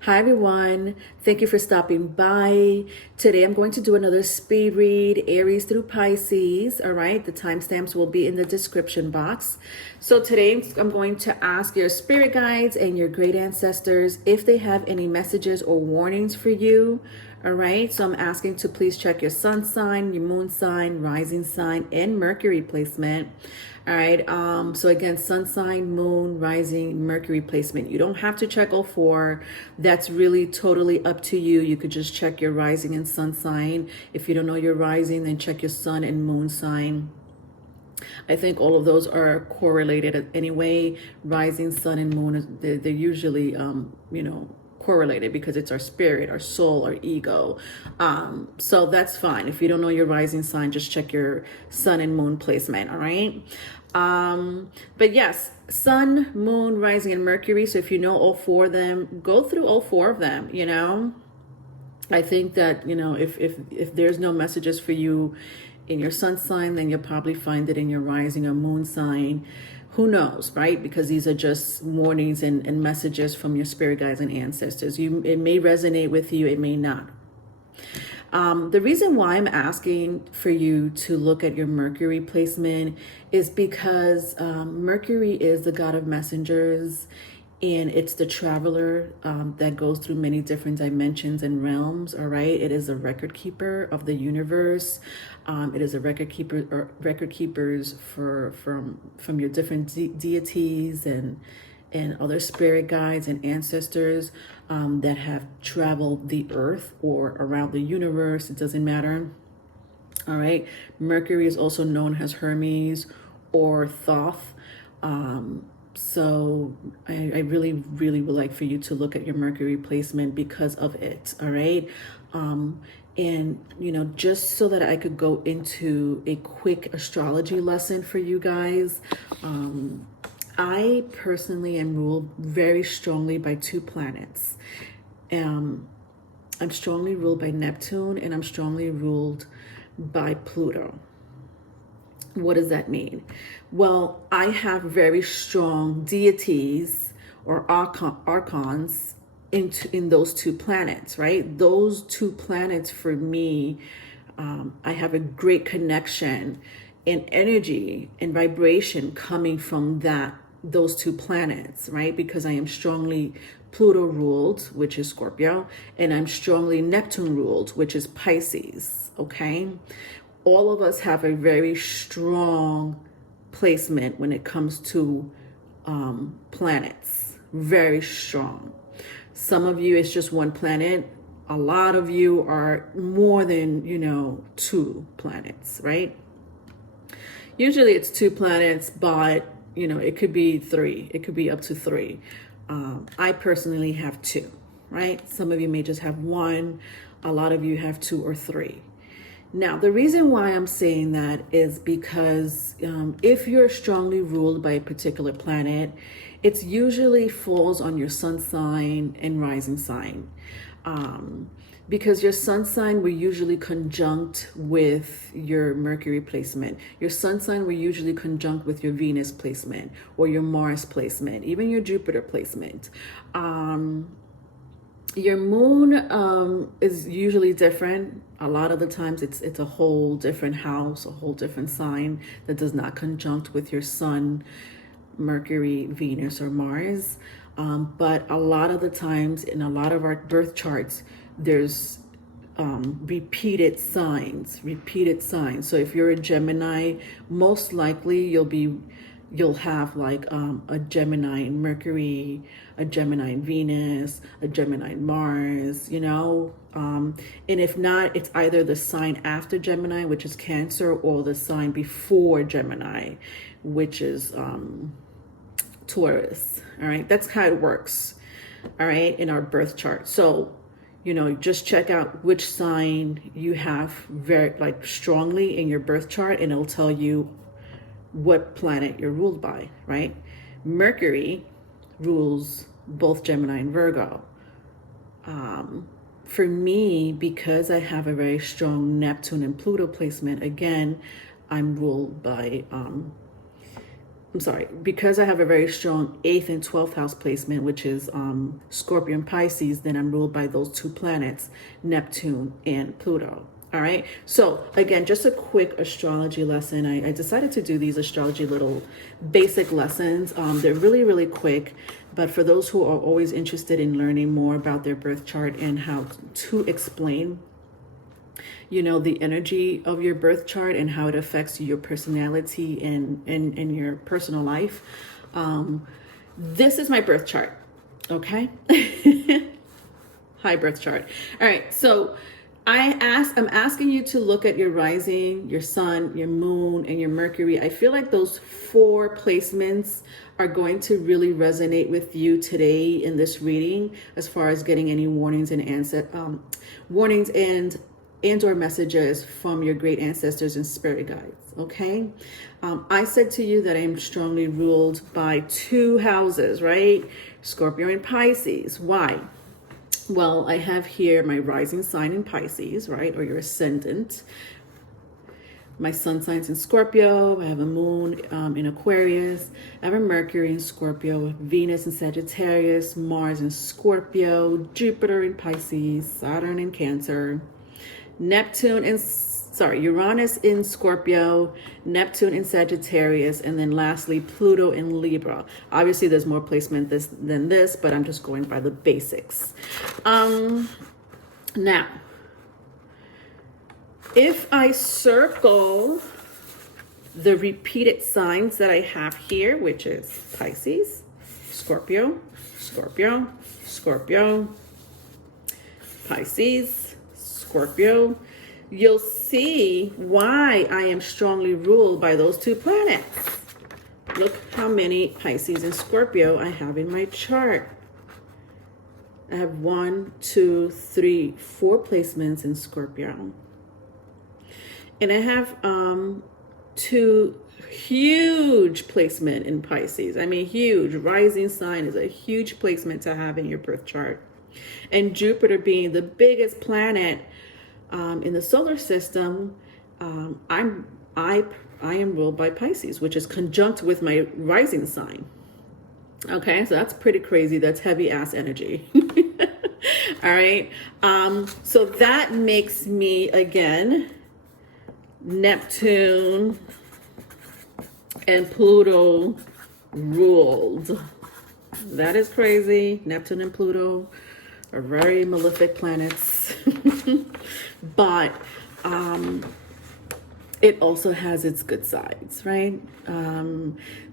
Hi everyone, thank you for stopping by. Today I'm going to do another speed read, Aries through Pisces. All right, the timestamps will be in the description box. So today I'm going to ask your spirit guides and your great ancestors if they have any messages or warnings for you. All right, so I'm asking to please check your sun sign, your moon sign, rising sign, and Mercury placement. All right, so again, sun sign, moon, rising, Mercury placement. You don't have to check all four. That's really totally up to you. You could just check your rising and sun sign. If you don't know your rising, then check your sun and moon sign. I think all of those are correlated anyway. Rising, sun, and moon, they're usually, correlated because it's our spirit, our soul, our ego. So that's fine. If you don't know your rising sign, just check your sun and moon placement, all right? But yes, sun, moon, rising, and Mercury. So if you know all four of them, go through all four of them, I think that, if there's no messages for you in your sun sign, then you'll probably find it in your rising or moon sign. Who knows, right? Because these are just warnings and messages from your spirit guides and ancestors. It may resonate with you, it may not. The reason why I'm asking for you to look at your Mercury placement is because Mercury is the god of messengers, and it's the traveler that goes through many different dimensions and realms. All right, it is a record keeper of the universe. It is a record keeper or record keepers from your different deities and other spirit guides and ancestors that have traveled the earth or around the universe. It doesn't matter. All right, Mercury is also known as Hermes or Thoth. So I really, really would like for you to look at your Mercury placement because of it. All right. And, just so that I could go into a quick astrology lesson for you guys. I personally am ruled very strongly by two planets. I'm strongly ruled by Neptune, and I'm strongly ruled by Pluto. What does that mean? Well, I have very strong deities or archons in those two planets, right? Those two planets for me, I have a great connection and energy and vibration coming from those two planets, right? Because I am strongly Pluto ruled, which is Scorpio, and I'm strongly Neptune ruled, which is Pisces, okay? All of us have a very strong placement when it comes to planets, very strong. Some of you, it's just one planet. A lot of you are more than, two planets, right? Usually it's two planets, but, it could be three. It could be up to three. I personally have two, right? Some of you may just have one. A lot of you have two or three. Now, the reason why I'm saying that is because if you're strongly ruled by a particular planet, it usually falls on your sun sign and rising sign. Because your sun sign will usually conjunct with your Mercury placement. Your sun sign will usually conjunct with your Venus placement or your Mars placement, even your Jupiter placement. Your moon is usually different. A lot of the times it's a whole different house, a whole different sign that does not conjunct with your sun, Mercury, Venus, or Mars. But a lot of the times in a lot of our birth charts, there's repeated signs. So if you're a Gemini, most likely you'll have like a Gemini Mercury, a Gemini Venus, a Gemini Mars, and if not, it's either the sign after Gemini, which is Cancer, or the sign before Gemini, which is Taurus. All right, that's how it works, all right, in our birth chart. So just check out which sign you have very strongly in your birth chart, and it'll tell you what planet you're ruled by, right? Mercury rules both Gemini and Virgo. For me, because I have a very strong Neptune and Pluto placement, again, I'm ruled by I'm sorry, because I have a very strong 8th and 12th house placement, which is Scorpio and Pisces, then I'm ruled by those two planets, Neptune and Pluto. All right. So again, just a quick astrology lesson. I decided to do these astrology little basic lessons. They're really, really quick. But for those who are always interested in learning more about their birth chart and how to explain, you know, the energy of your birth chart and how it affects your personality and your personal life, this is my birth chart. Okay. Hi, birth chart. All right. So I'm asking you to look at your rising, your sun, your moon, and your Mercury. I feel like those 4 placements are going to really resonate with you today in this reading, as far as getting any warnings and warnings and or messages from your great ancestors and spirit guides. Okay. I said to you that I'm strongly ruled by 2 houses, right? Scorpio and Pisces. Why? Well, I have here my rising sign in Pisces, right? Or your ascendant. My sun sign's in Scorpio. I have a moon in Aquarius. I have a Mercury in Scorpio, Venus in Sagittarius, Mars in Scorpio, Jupiter in Pisces, Saturn in Cancer, Uranus in Scorpio, Neptune in Sagittarius, and then lastly, Pluto in Libra. Obviously, there's more placement than this, but I'm just going by the basics. Now, if I circle the repeated signs that I have here, which is Pisces, Scorpio, Scorpio, Scorpio, Pisces, Scorpio, you'll see why I am strongly ruled by those 2 planets. Look how many Pisces and Scorpio I have in my chart. I have 1, 2, 3, 4 placements in Scorpio. And I have 2 huge placement in Pisces. I mean, huge. Rising sign is a huge placement to have in your birth chart. And Jupiter being the biggest planet in the solar system, I am ruled by Pisces, which is conjunct with my rising sign. Okay, so that's pretty crazy. That's heavy ass energy. All right. So that makes me, again, Neptune and Pluto ruled. That is crazy. Neptune and Pluto are very malefic planets. But it also has its good sides, right?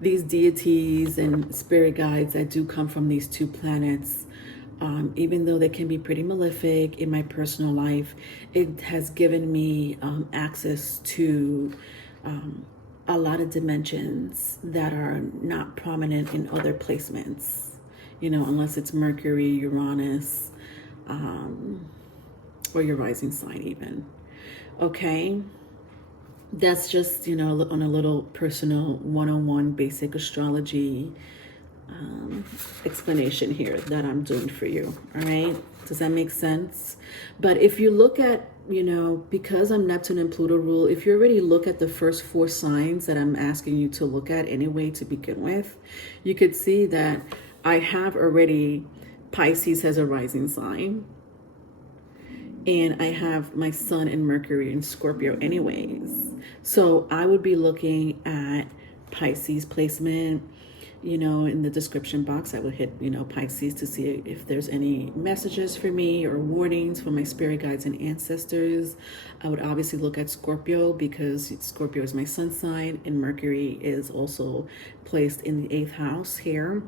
These deities and spirit guides that do come from these 2 planets, even though they can be pretty malefic in my personal life, it has given me access to a lot of dimensions that are not prominent in other placements, you know, unless it's Mercury, Uranus, or your rising sign even. Okay. That's just, you know, on a little personal 101 basic astrology explanation here that I'm doing for you. All right. Does that make sense? But if you look at, you know, because I'm Neptune and Pluto rule, if you already look at the first 4 signs that I'm asking you to look at anyway to begin with, you could see that I have already Pisces as a rising sign. And I have my sun and Mercury in Scorpio anyways. So I would be looking at Pisces placement, you know, in the description box. I would hit, you know, Pisces to see if there's any messages for me or warnings from my spirit guides and ancestors. I would obviously look at Scorpio because Scorpio is my sun sign and Mercury is also placed in the 8th house here.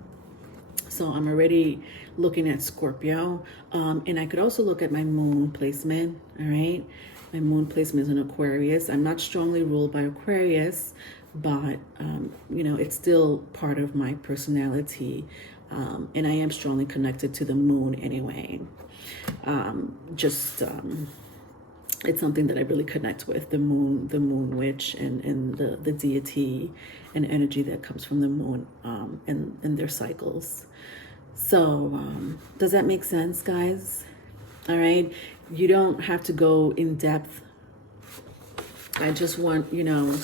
So I'm already looking at Scorpio. And I could also look at my moon placement. All right. My moon placement is in Aquarius. I'm not strongly ruled by Aquarius, but, you know, it's still part of my personality. And I am strongly connected to the moon anyway. It's something that I really connect with, the moon witch and the deity and energy that comes from the moon and their cycles. So does that make sense, guys? All right. You don't have to go in depth. I just want, you know,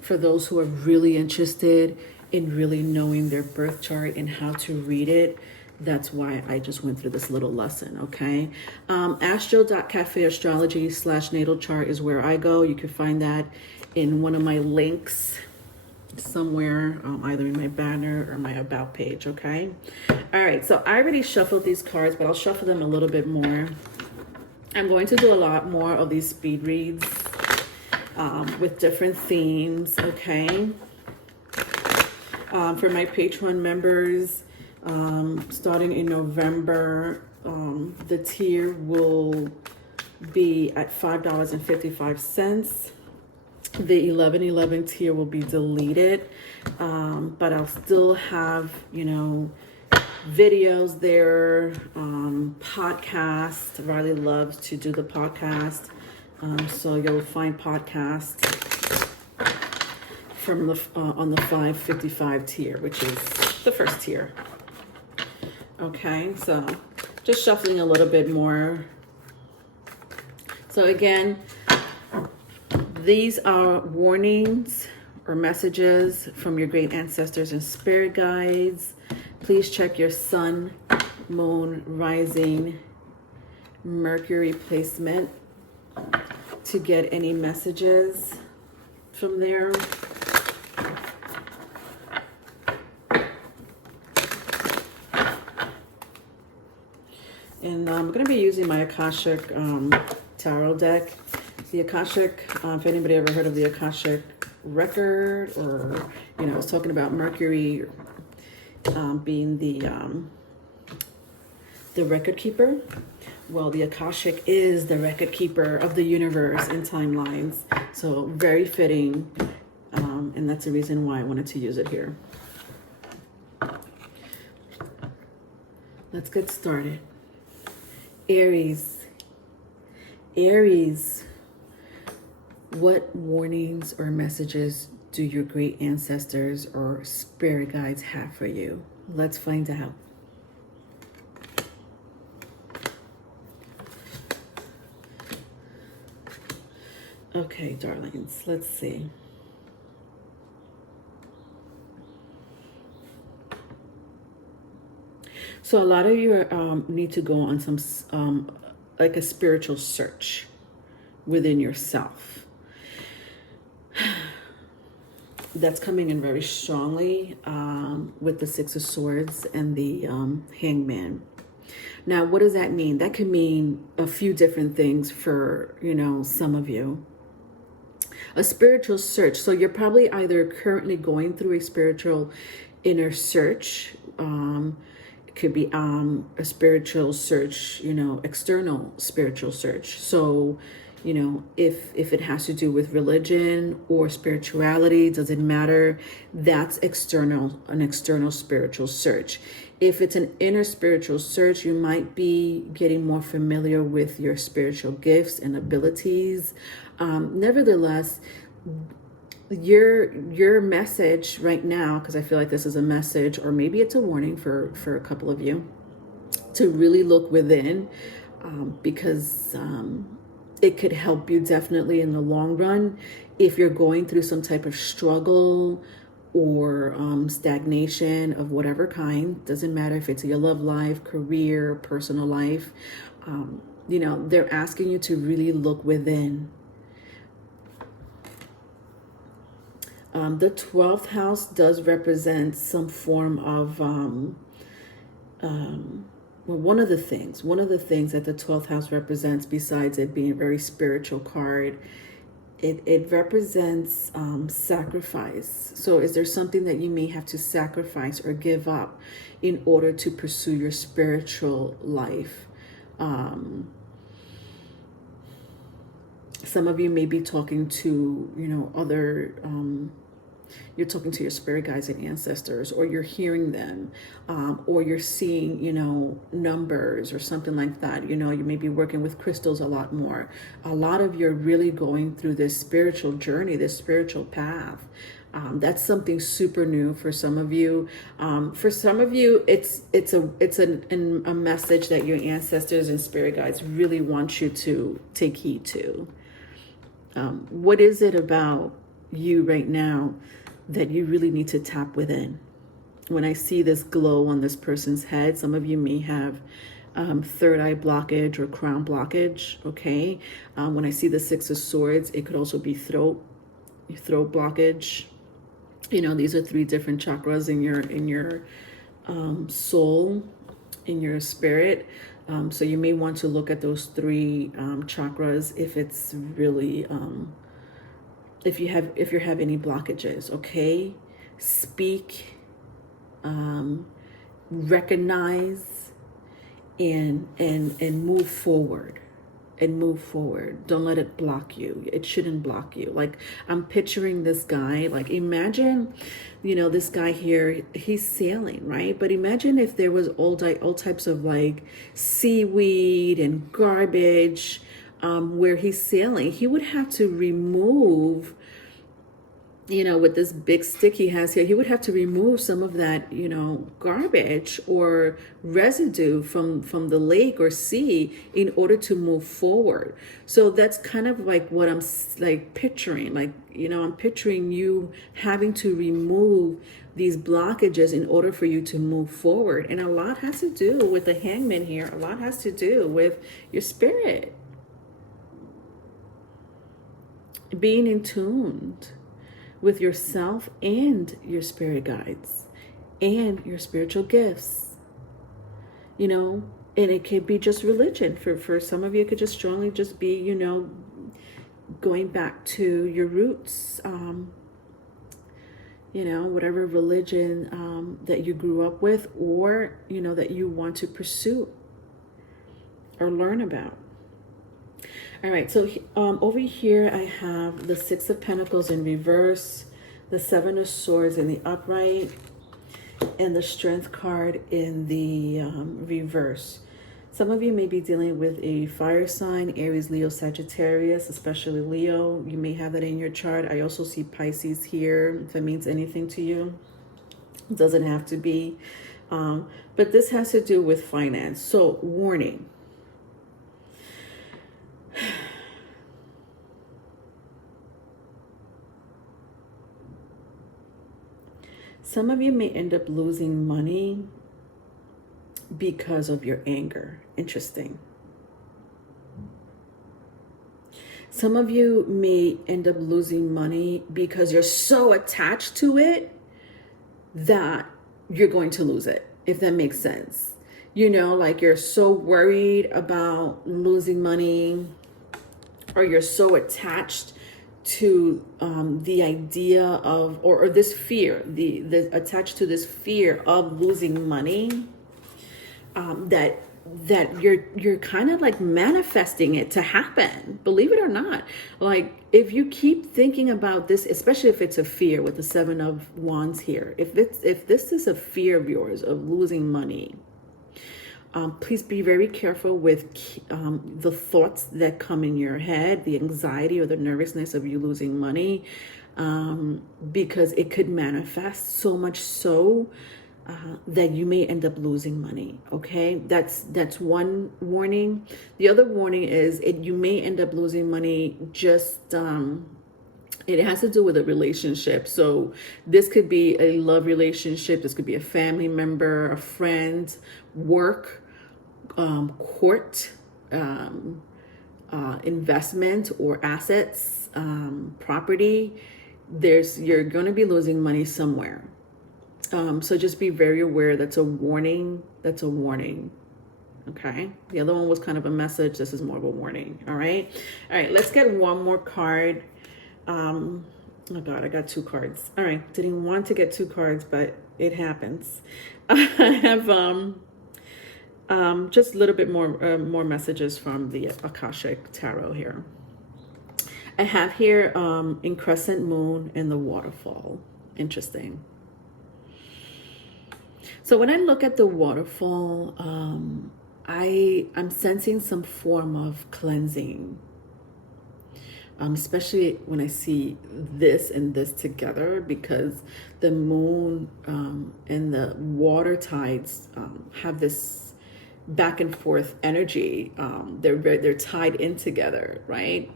for those who are really interested in really knowing their birth chart and how to read it. That's why I just went through this little lesson, okay? Astro.cafe astrology/natal chart is where I go. You can find that in one of my links somewhere, either in my banner or my about page, okay? All right, so I already shuffled these cards, but I'll shuffle them a little bit more. I'm going to do a lot more of these speed reads with different themes, okay? For my Patreon members, starting in November, the tier will be at $5.55. The 1111 tier will be deleted, but I'll still have, you know, videos there, podcast. Riley loves to do the podcast, so you'll find podcasts from the on the 555 tier, which is the first tier. Okay, so just shuffling a little bit more. So again, these are warnings or messages from your great ancestors and spirit guides. Please check your sun, moon, rising, Mercury placement to get any messages from there. And I'm going to be using my Akashic Tarot deck. The Akashic, if anybody ever heard of the Akashic record, or, you know, I was talking about Mercury being the record keeper. Well, the Akashic is the record keeper of the universe and timelines. So very fitting. And that's the reason why I wanted to use it here. Let's get started. Aries. Aries. What warnings or messages do your great ancestors or spirit guides have for you? Let's find out. Okay, darlings, let's see. So a lot of you need to go on some, like a spiritual search within yourself. That's coming in very strongly with the Six of Swords and the Hangman. Now, what does that mean? That could mean a few different things for, you know, some of you. A spiritual search. So you're probably either currently going through a spiritual inner search. It could be a spiritual search, you know, external spiritual search. So, you know, if it has to do with religion or spirituality, doesn't matter. That's external, an external spiritual search. If it's an inner spiritual search, you might be getting more familiar with your spiritual gifts and abilities. Nevertheless, your message right now, because I feel like this is a message, or maybe it's a warning for a couple of you, to really look within, because it could help you definitely in the long run if you're going through some type of struggle or stagnation of whatever kind. Doesn't matter if it's your love life, career, personal life. You know, they're asking you to really look within. The 12th house does represent some form of, well, one of the things that the 12th house represents, besides it being a very spiritual card, it represents sacrifice. So is there something that you may have to sacrifice or give up in order to pursue your spiritual life? Some of you may be talking to, you know, other, you're talking to your spirit guides and ancestors, or you're hearing them, or you're seeing, you know, numbers or something like that. You know, you may be working with crystals a lot more. A lot of you are really going through this spiritual journey, this spiritual path. That's something super new for some of you. For some of you, it's a message that your ancestors and spirit guides really want you to take heed to. What is it about you right now that you really need to tap within. When I see this glow on this person's head, some of you may have third eye blockage or crown blockage, okay? When I see the Six of Swords, it could also be throat blockage. You know, these are three different chakras in your soul, in your spirit. So you may want to look at those three chakras if it's really if you're having any blockages, okay? Speak, recognize, and move forward. Don't let it block you. It shouldn't block you. Like, I'm picturing this guy, like, imagine, you know, this guy here, he's sailing, right? But imagine if there was all types of like seaweed and garbage where he's sailing. He would have to remove, you know, with this big stick he has here, he would have to remove some of that, you know, garbage or residue from the lake or sea in order to move forward. So that's kind of like what I'm like picturing. Like, you know, I'm picturing you having to remove these blockages in order for you to move forward. And a lot has to do with the Hangman here. A lot has to do with your spirit. Being in tune with yourself and your spirit guides and your spiritual gifts, you know. And it could be just religion. For some of you, it could just strongly just be, you know, going back to your roots, you know, whatever religion that you grew up with, or, you know, that you want to pursue or learn about. All right, so over here I have the Six of Pentacles in reverse, the Seven of Swords in the upright, and the Strength card in the reverse. Some of you may be dealing with a fire sign, Aries, Leo, Sagittarius, especially Leo. You may have that in your chart. I also see Pisces here, if it means anything to you. It doesn't have to be. But this has to do with finance. So, warning. Some of you may end up losing money because of your anger. Interesting. Some of you may end up losing money because you're so attached to it that you're going to lose it, if that makes sense. You know, like you're so worried about losing money, or you're so attached to the idea of, or this fear, the attached to this fear of losing money, that you're kind of like manifesting it to happen, believe it or not. Like, if you keep thinking about this, especially if it's a fear with the Seven of Wands here, if this is a fear of yours of losing money, please be very careful with the thoughts that come in your head, the anxiety or the nervousness of you losing money, because it could manifest so much so that you may end up losing money. Okay, that's one warning. The other warning is you may end up losing money just it has to do with a relationship. So this could be a love relationship, this could be a family member, a friend, work, court, investment or assets, property. You're going to be losing money somewhere. So just be very aware. That's a warning. That's a warning. Okay. The other one was kind of a message. This is more of a warning. All right. All right. Let's get one more card. Oh God, I got two cards. All right. Didn't want to get two cards, but it happens. I have just a little bit more messages from the Akashic Tarot here. I have here in Crescent Moon and the Waterfall. Interesting. So when I look at the waterfall, I'm sensing some form of cleansing, especially when I see this and this together, because the moon and the water tides have this back and forth energy. They're tied in together, right?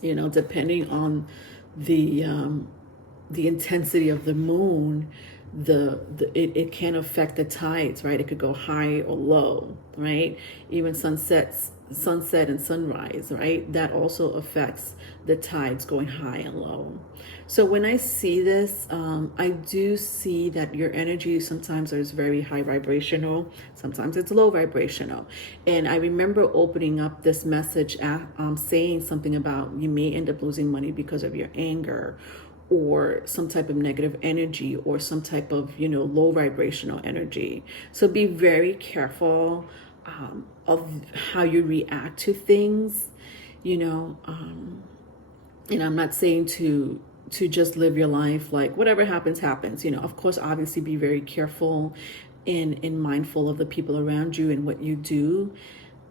You know, depending on the intensity of the moon, it can affect the tides, right? It could go high or low, right? Even sunset and sunrise, right? That also affects the tides going high and low. So when I see this, I do see that your energy sometimes is very high vibrational, sometimes it's low vibrational. And I remember opening up this message saying something about you may end up losing money because of your anger, or some type of negative energy, or some type of, low vibrational energy. So be very careful of how you react to things, and I'm not saying to just live your life like whatever happens, happens. Of course, obviously be very careful and mindful of the people around you and what you do.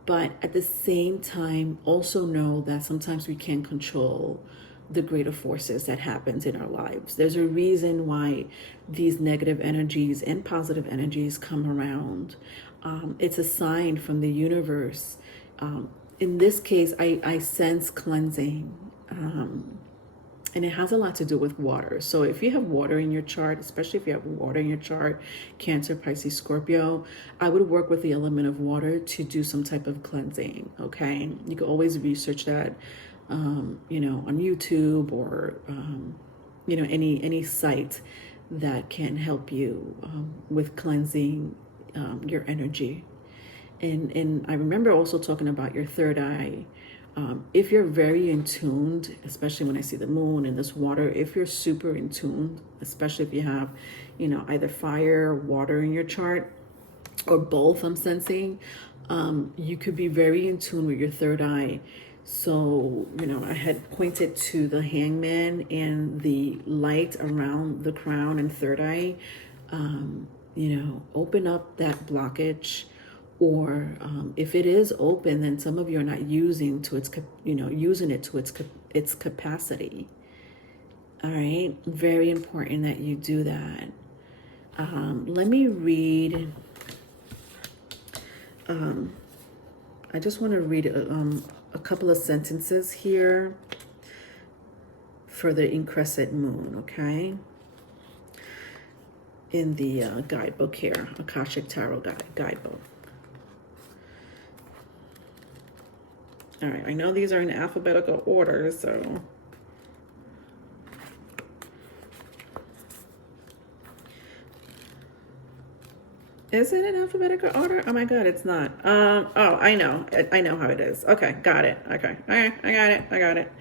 But at the same time, also know that sometimes we can't control the greater forces that happens in our lives. There's a reason why these negative energies and positive energies come around. It's a sign from the universe. In this case, I sense cleansing. And it has a lot to do with water. So if you have water in your chart, especially if you have water in your chart, Cancer, Pisces, Scorpio, I would work with the element of water to do some type of cleansing, okay? You can always research that, on YouTube or, any site that can help you with cleansing your energy. And I remember also talking about your third eye. If you're very in tuned, especially when I see the moon and this water, if you're super in tuned, especially if you have, either fire or water in your chart, or both, I'm sensing, you could be very in tune with your third eye. So, I had pointed to the hangman and the light around the crown and third eye. Open up that blockage. Or if it is open, then some of you are not using it to its capacity. All right, very important that you do that. Let me read. I just want to read a couple of sentences here for the increscent moon. Okay, in the guidebook here, Akashic Tarot guidebook. All right, I know these are in alphabetical order, so. Is it in alphabetical order? Oh my God, it's not. Oh, I know how it is. Okay, got it. Okay, all right, I got it.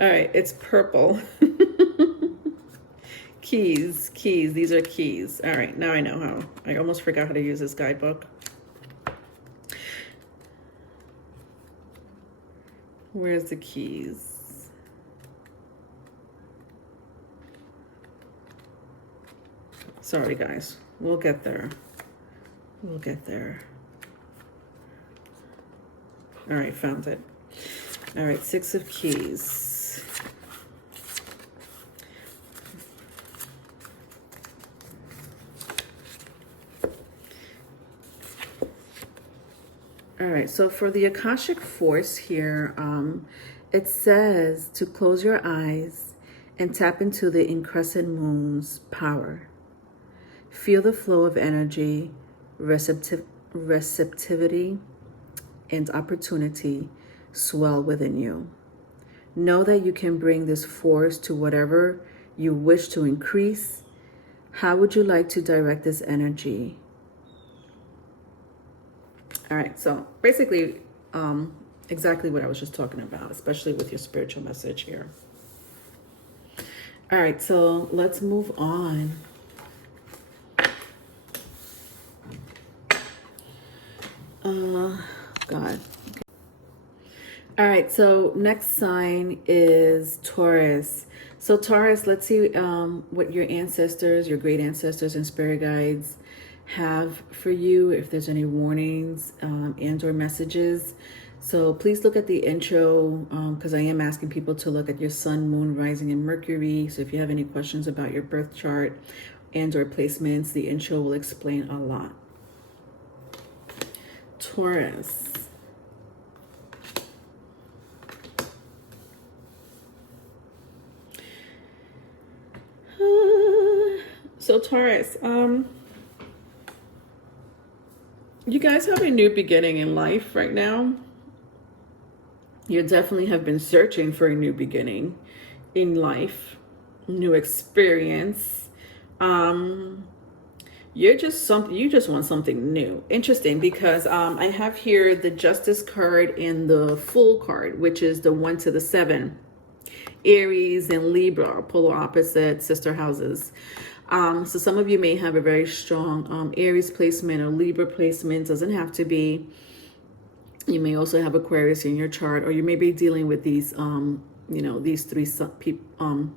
All right, it's purple. Keys, these are keys. All right, now I know how. I almost forgot how to use this guidebook. Where's the keys? Sorry, guys. We'll get there. All right, found it. All right, 6 of keys. All right, so for the Akashic force here, it says to close your eyes and tap into the increscent moon's power. Feel the flow of energy, receptivity, and opportunity swell within you. Know that you can bring this force to whatever you wish to increase. How would you like to direct this energy? All right, so basically, exactly what I was just talking about, especially with your spiritual message here. All right, so let's move on. God. Okay. All right, so next sign is Taurus. So Taurus, let's see what your ancestors, your great ancestors and spirit guides have for you, if there's any warnings and or messages. So please look at the intro because I am asking people to look at your sun, moon, rising, and Mercury. So if you have any questions about your birth chart and or placements, the intro will explain a lot. Taurus. So Taurus, you guys have a new beginning in life right now. You definitely have been searching for a new beginning in life, new experience. You just want something new. Interesting, because I have here the Justice card and the Fool card, which is the 1 to the 7. Aries and Libra are polar opposite sister houses. So some of you may have a very strong Aries placement or Libra placement. Doesn't have to be. You may also have Aquarius in your chart, or you may be dealing with these, these three people,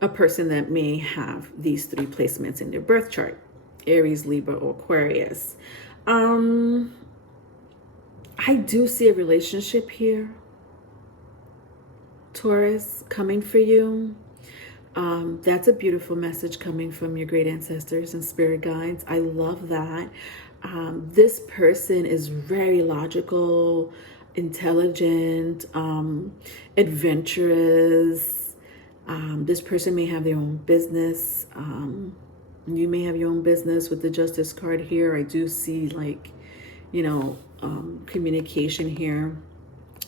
a person that may have these three placements in their birth chart: Aries, Libra, or Aquarius. I do see a relationship here, Taurus, coming for you. That's a beautiful message coming from your great ancestors and spirit guides. I love that. This person is very logical, intelligent, adventurous. This person may have their own business. You may have your own business with the Justice card here. I do see communication here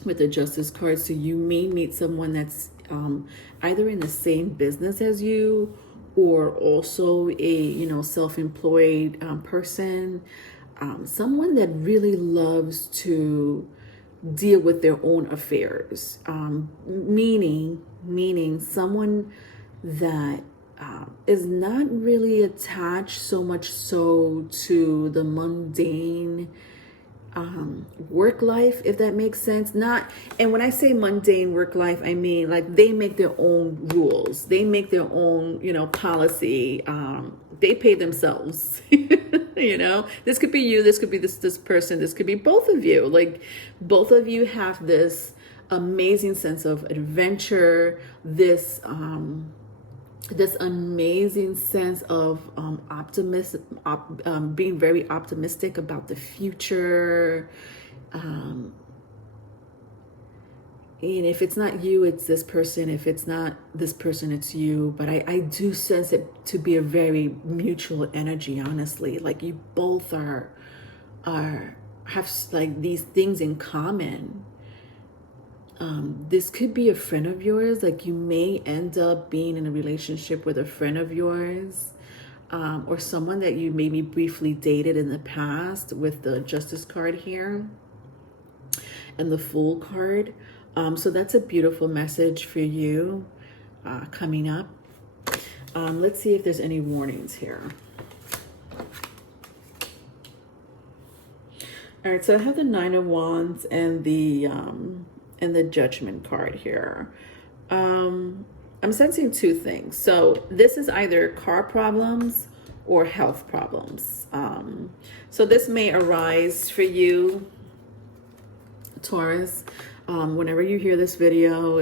with the Justice card. So you may meet someone that's either in the same business as you, or also a self-employed person, someone that really loves to deal with their own affairs, meaning someone that is not really attached so much so to the mundane work life, if that makes sense. And when I say mundane work life, I mean like they make their own rules, they make their own policy, they pay themselves. This could be you, this could be this person, this could be both of you. Like both of you have this amazing sense of adventure, this amazing sense of being very optimistic about the future. And if it's not you, it's this person. If it's not this person, it's you. But I do sense it to be a very mutual energy, honestly. Like you both have like these things in common. This could be a friend of yours. Like you may end up being in a relationship with a friend of yours, or someone that you maybe briefly dated in the past, with the Justice card here and the Fool card. So that's a beautiful message for you coming up. Let's see if there's any warnings here. All right, so I have the 9 of Wands and the Judgment card here. I'm sensing two things. So this is either car problems or health problems. So this may arise for you, Taurus, whenever you hear this video.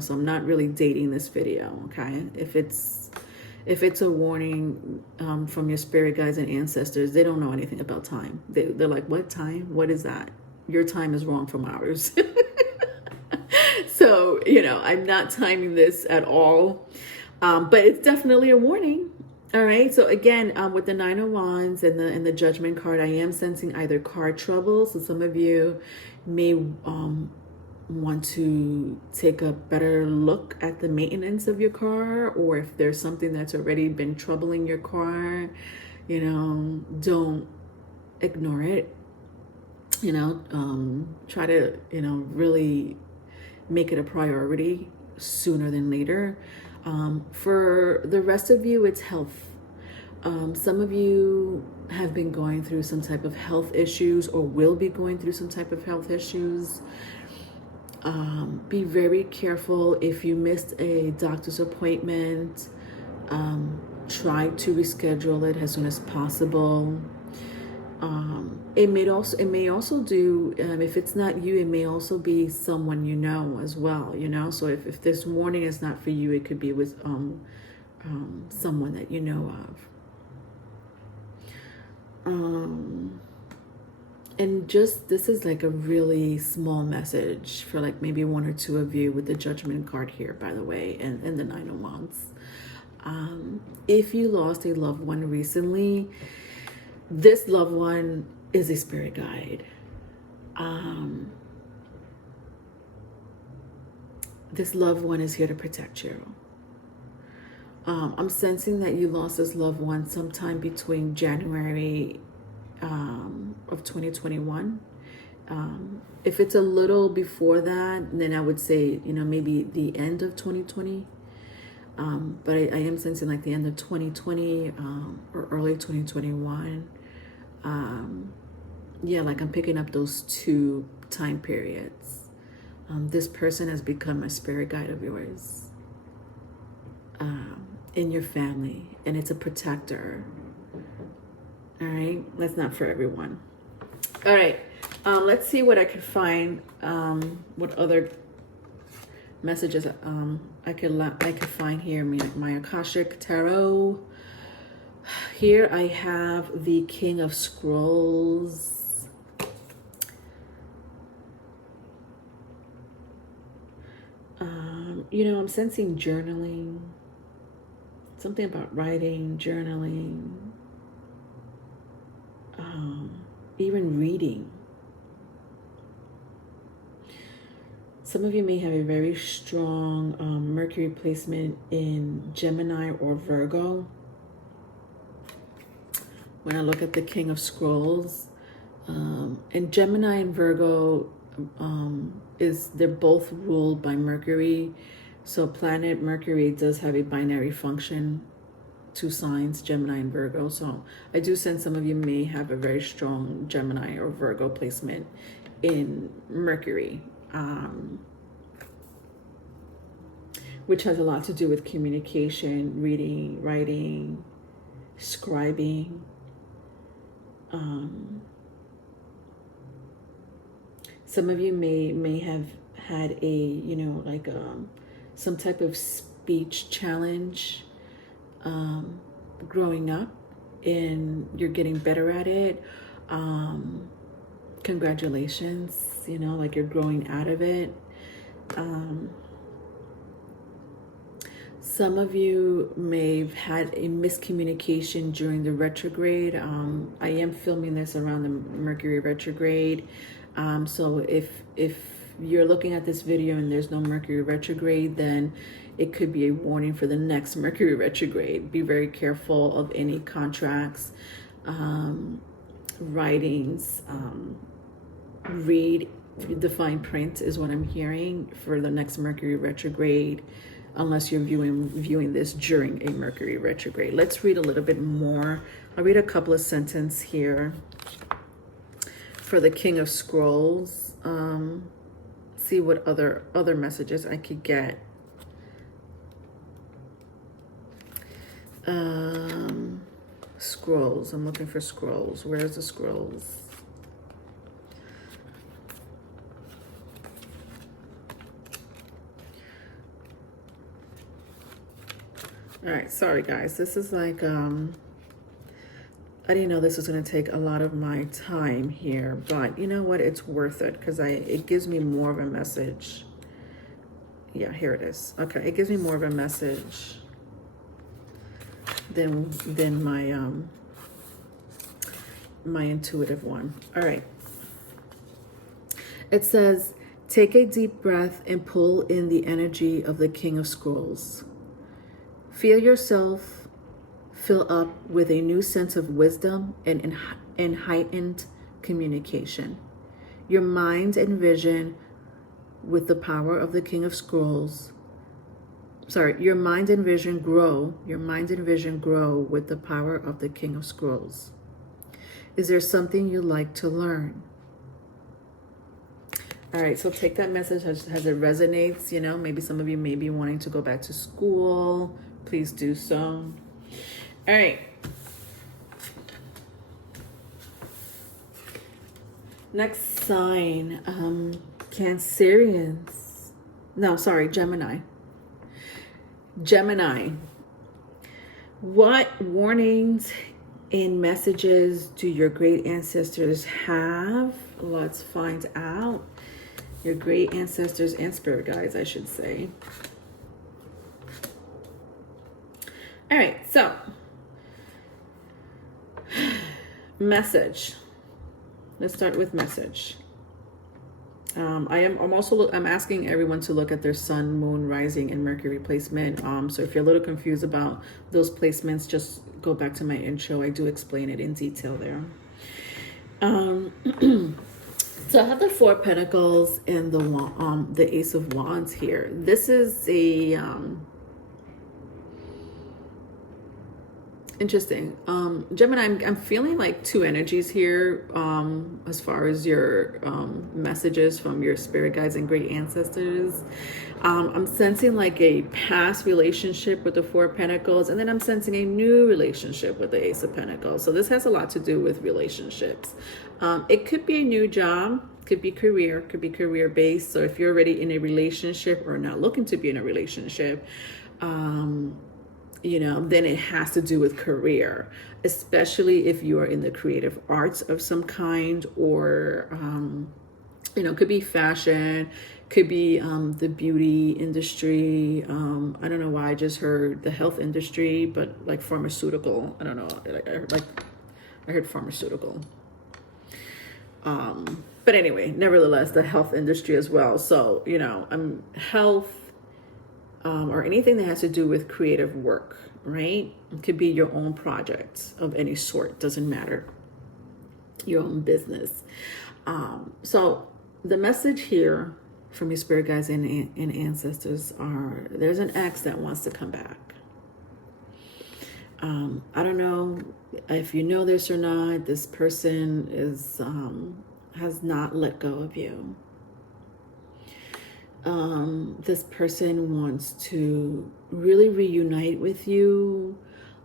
So I'm not really dating this video, okay? If it's a warning from your spirit guides and ancestors, they don't know anything about time. They're like, what time? What is that? Your time is wrong from ours. So, I'm not timing this at all. But it's definitely a warning. All right. So again, with the 9 of Wands and the Judgment card, I am sensing either car trouble. So some of you may want to take a better look at the maintenance of your car, or if there's something that's already been troubling your car, don't ignore it. Try to, really make it a priority sooner than later. For the rest of you, it's health. Some of you have been going through some type of health issues, or will be going through some type of health issues. Be very careful. If you missed a doctor's appointment, try to reschedule it as soon as possible. It may also do, if it's not you, it may also be someone you know as well, so if this warning is not for you, it could be with someone that you know of. And just, this is like a really small message for like maybe one or two of you with the Judgment card here, by the way, and the 9 of Wands. If you lost a loved one recently, this loved one is a spirit guide. This loved one is here to protect you. I'm sensing that you lost this loved one sometime between January of 2021. If it's a little before that, then I would say, maybe the end of 2020. But I am sensing like the end of 2020 or early 2021. Yeah, like I'm picking up those two time periods. This person has become a spirit guide of yours in your family, and it's a protector. All right, that's not for everyone. All right, let's see what I could find. What other messages I could find here. My Akashic Tarot. Here I have the King of Scrolls. I'm sensing journaling. Something about writing, journaling, even reading. Some of you may have a very strong Mercury placement in Gemini or Virgo. When I look at the King of Scrolls, and Gemini and Virgo, they're both ruled by Mercury. So planet Mercury does have a binary function, two signs, Gemini and Virgo. So I do sense some of you may have a very strong Gemini or Virgo placement in Mercury, which has a lot to do with communication, reading, writing, scribing. Some of you may have had some type of speech challenge growing up, and you're getting better at it. Congratulations, like you're growing out of it. Some of you may have had a miscommunication during the retrograde. I am filming this around the Mercury retrograde. So if you're looking at this video and there's no Mercury retrograde, then it could be a warning for the next Mercury retrograde. Be very careful of any contracts, writings, read the fine print is what I'm hearing for the next Mercury retrograde, unless you're viewing this during a Mercury retrograde. Let's read a little bit more. I'll read a couple of sentences here for the King of Scrolls. See what other messages I could get. Scrolls. I'm looking for scrolls. Where's the scrolls? All right, sorry guys. This is like I didn't know this was going to take a lot of my time here, but you know what? It's worth it because it gives me more of a message. Yeah, here it is. Okay, it gives me more of a message than my my intuitive one. All right. It says, take a deep breath and pull in the energy of the King of Scrolls. Feel yourself fill up with a new sense of wisdom and heightened communication. Your mind and vision with the power of the King of Scrolls. Your mind and vision grow. Your mind and vision grow with the power of the King of Scrolls. Is there something you'd like to learn? All right, so take that message as it resonates. Maybe some of you may be wanting to go back to school. Please do so. All right. Next sign, Cancerians. No, sorry, Gemini. Gemini. What warnings and messages do your great ancestors have? Let's find out. Your great ancestors and spirit guides, I should say. All right, so message. Let's start with message. I'm asking everyone to look at their sun, moon, rising, and Mercury placement. So if you're a little confused about those placements, just go back to my intro. I do explain it in detail there. So I have the Four of Pentacles and the Ace of Wands here. This is a interesting. Gemini, I'm feeling like two energies here as far as your messages from your spirit guides and great ancestors. I'm sensing like a past relationship with the Four of Pentacles, and then I'm sensing a new relationship with the Ace of Pentacles. So this has a lot to do with relationships. It could be a new job, could be career based. So if you're already in a relationship or not looking to be in a relationship, you know, then it has to do with career, especially if you are in the creative arts of some kind, or, you know, could be fashion, could be the beauty industry. I don't know why I just heard the health industry, but like pharmaceutical. I don't know. I heard pharmaceutical. But anyway, nevertheless, the health industry as well. So, you know, health, or anything that has to do with creative work, right? It could be your own project of any sort, doesn't matter. Your own business. So the message here from your spirit guides and ancestors are, there's an ex that wants to come back. I don't know if you know this or not. This person has not let go of you. This person wants to really reunite with you.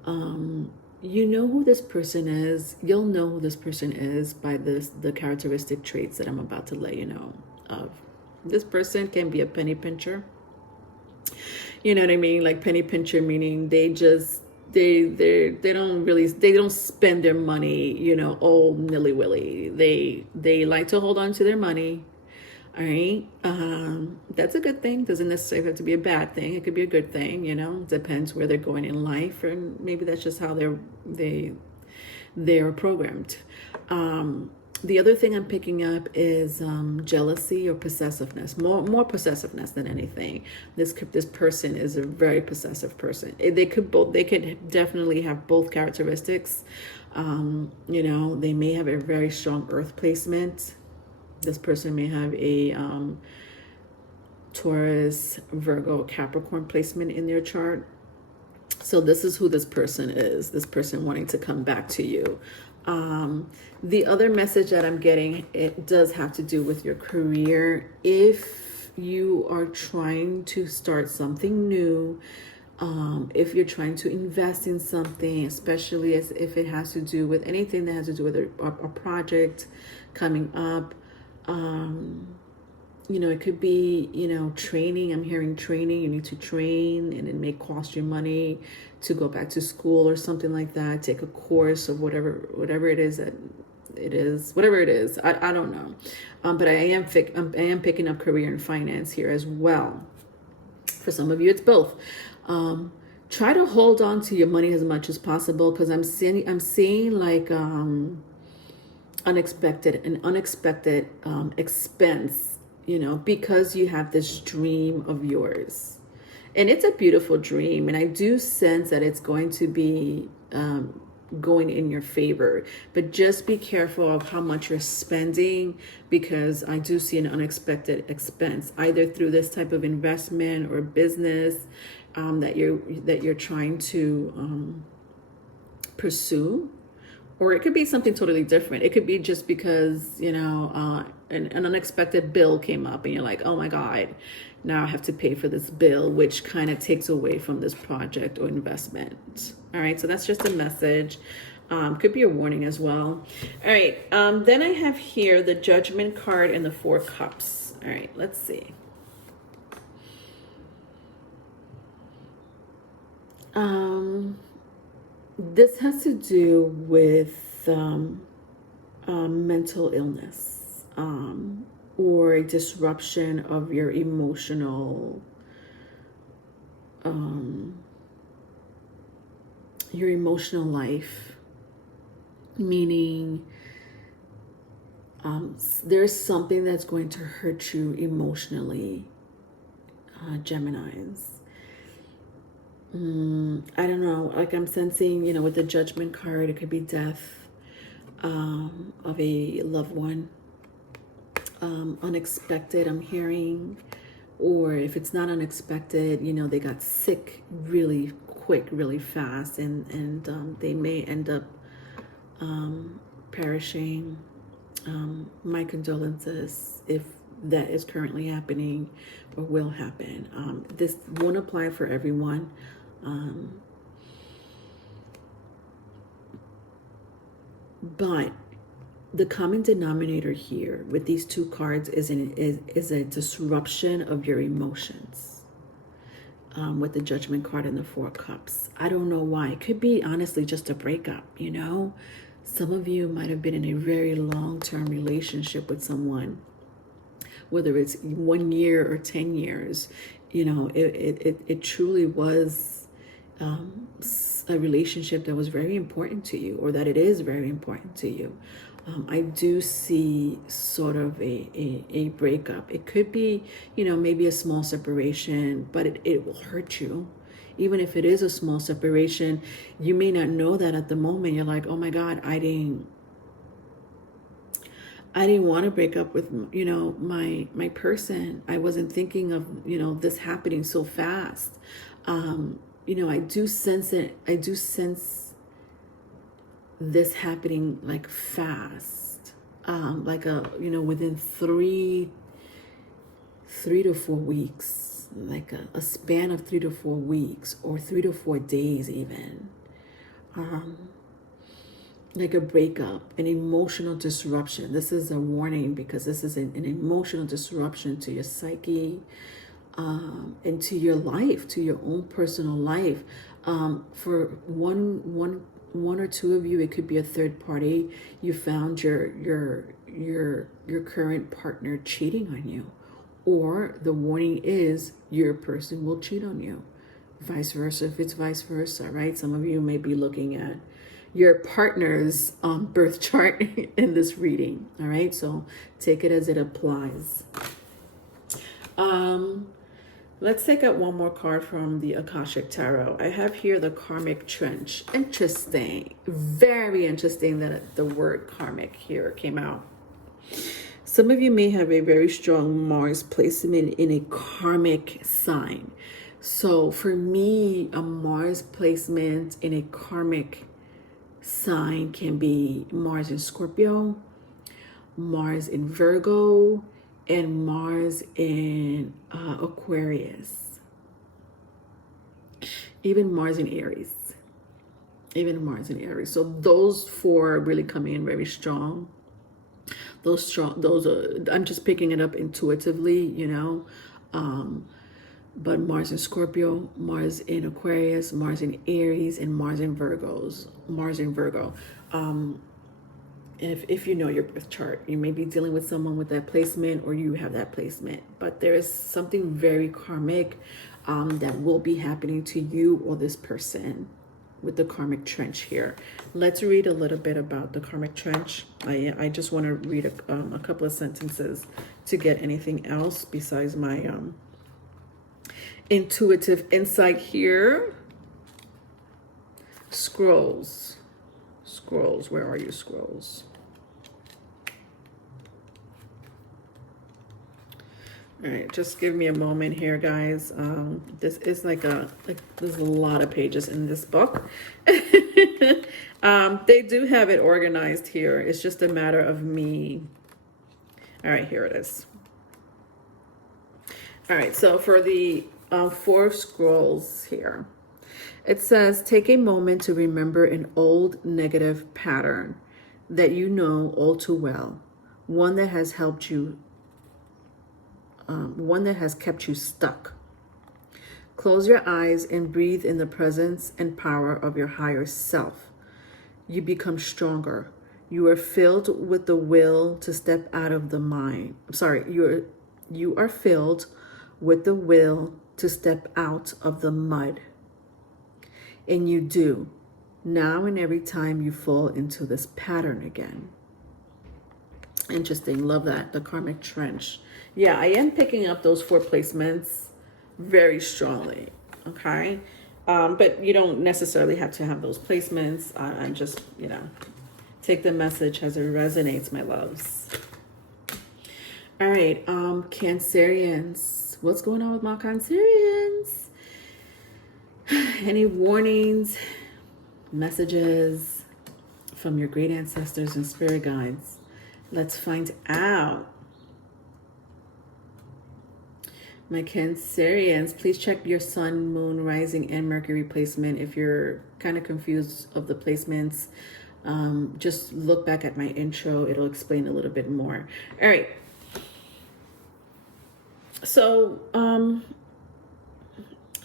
You know who this person is. You'll know who this person is by the characteristic traits that I'm about to let you know of. This person can be a penny pincher. You know what I mean? Like penny pincher, meaning they don't spend their money, you know, all nilly-willy. They like to hold on to their money. All right. That's a good thing. Doesn't necessarily have to be a bad thing. It could be a good thing, you know, depends where they're going in life, and maybe that's just how they're programmed. The other thing I'm picking up is jealousy or possessiveness. More possessiveness than anything. This person is a very possessive person. They could definitely have both characteristics. You know, they may have a very strong earth placement. This person may have a Taurus, Virgo, Capricorn placement in their chart. So this is who this person is. This person wanting to come back to you. The other message that I'm getting, it does have to do with your career. If you are trying to start something new, if you're trying to invest in something, especially if it has to do with anything that has to do with a project coming up, you know, it could be, you know, training. I'm hearing training. You need to train, and it may cost you money to go back to school or something like that. Take a course of whatever it is that it is, whatever it is. I don't know. But I am picking up career and finance here as well. For some of you, it's both. Try to hold on to your money as much as possible, because I'm seeing like unexpected expense, you know, because you have this dream of yours, and it's a beautiful dream, and I do sense that it's going to be going in your favor, but just be careful of how much you're spending, because I do see an unexpected expense, either through this type of investment or business that you're trying to pursue. Or it could be something totally different. It could be just because, you know, an unexpected bill came up and you're like, oh my God, now I have to pay for this bill, which kind of takes away from this project or investment. All right, so that's just a message. Could be a warning as well. All right, then I have here the Judgment card and the Four Cups. All right, let's see. This has to do with mental illness or a disruption of your emotional your emotional life, meaning there's something that's going to hurt you emotionally, Geminis. I don't know, like I'm sensing, you know, with the Judgment card, it could be death of a loved one, unexpected, I'm hearing, or if it's not unexpected, you know, they got sick really quick, really fast, and they may end up perishing. My condolences if that is currently happening or will happen. This won't apply for everyone. But the common denominator here with these two cards is a disruption of your emotions. With the Judgment card and the Four Cups. I don't know why. It could be honestly just a breakup, you know? Some of you might have been in a very long-term relationship with someone, whether it's 1 year or 10 years. You know, it truly was a relationship that was very important to you, or that it is very important to you. I do see sort of a breakup. It could be, you know, maybe a small separation, but it will hurt you. Even if it is a small separation, you may not know that at the moment. You're like, oh my God, I didn't want to break up with, you know, my person. I wasn't thinking of, you know, this happening so fast. You know, I do sense it. I do sense this happening like fast, like you know, within three to 4 weeks, like a span of 3 to 4 weeks, or 3 to 4 days even. Like a breakup, an emotional disruption. This is a warning because this is an emotional disruption to your psyche, and to your life, to your own personal life. For one or two of you, it could be a third party. You found your current partner cheating on you, or the warning is your person will cheat on you. Vice versa, if it's vice versa, right? Some of you may be looking at your partner's birth chart in this reading. All right, so take it as it applies. Let's take out one more card from the Akashic Tarot. I have here the Karmic Trench. Interesting. Very interesting that the word karmic here came out. Some of you may have a very strong Mars placement in a karmic sign. So for me, a Mars placement in a karmic sign can be Mars in Scorpio, Mars in Virgo, and Mars in Aquarius. Even Mars in Aries. So those four are really coming in very strong. Those are, I'm just picking it up intuitively, you know. But Mars in Scorpio, Mars in Aquarius, Mars in Aries, and Mars in Virgo. If you know your birth chart, you may be dealing with someone with that placement, or you have that placement. But there is something very karmic that will be happening to you or this person with the Karmic Trench here. Let's read a little bit about the Karmic Trench. I just want to read a couple of sentences to get anything else besides my intuitive insight here. Scrolls, where are you, scrolls? All right, just give me a moment here, guys. This is like there's a lot of pages in this book. They do have it organized here. It's just a matter of me. All right, here it is. All right, so for the 4 scrolls here, it says, take a moment to remember an old negative pattern that you know all too well, one that has helped you, one that has kept you stuck. Close your eyes and breathe in the presence and power of your higher self. You become stronger. You are filled with the will to step out of the mind. You are filled with the will to step out of the mud. And you do. now and every time you fall into this pattern again. Interesting. Love that. The karmic trench. Yeah, I am picking up those 4 placements very strongly. Okay. But you don't necessarily have to have those placements. I'm just, take the message as it resonates, my loves. All right. Cancerians. What's going on with my Cancerians? Any warnings, messages from your great ancestors and spirit guides? Let's find out. My Cancerians, please check your sun, moon, rising, and Mercury placement. If you're kind of confused of the placements, just look back at my intro. It'll explain a little bit more. All right. So,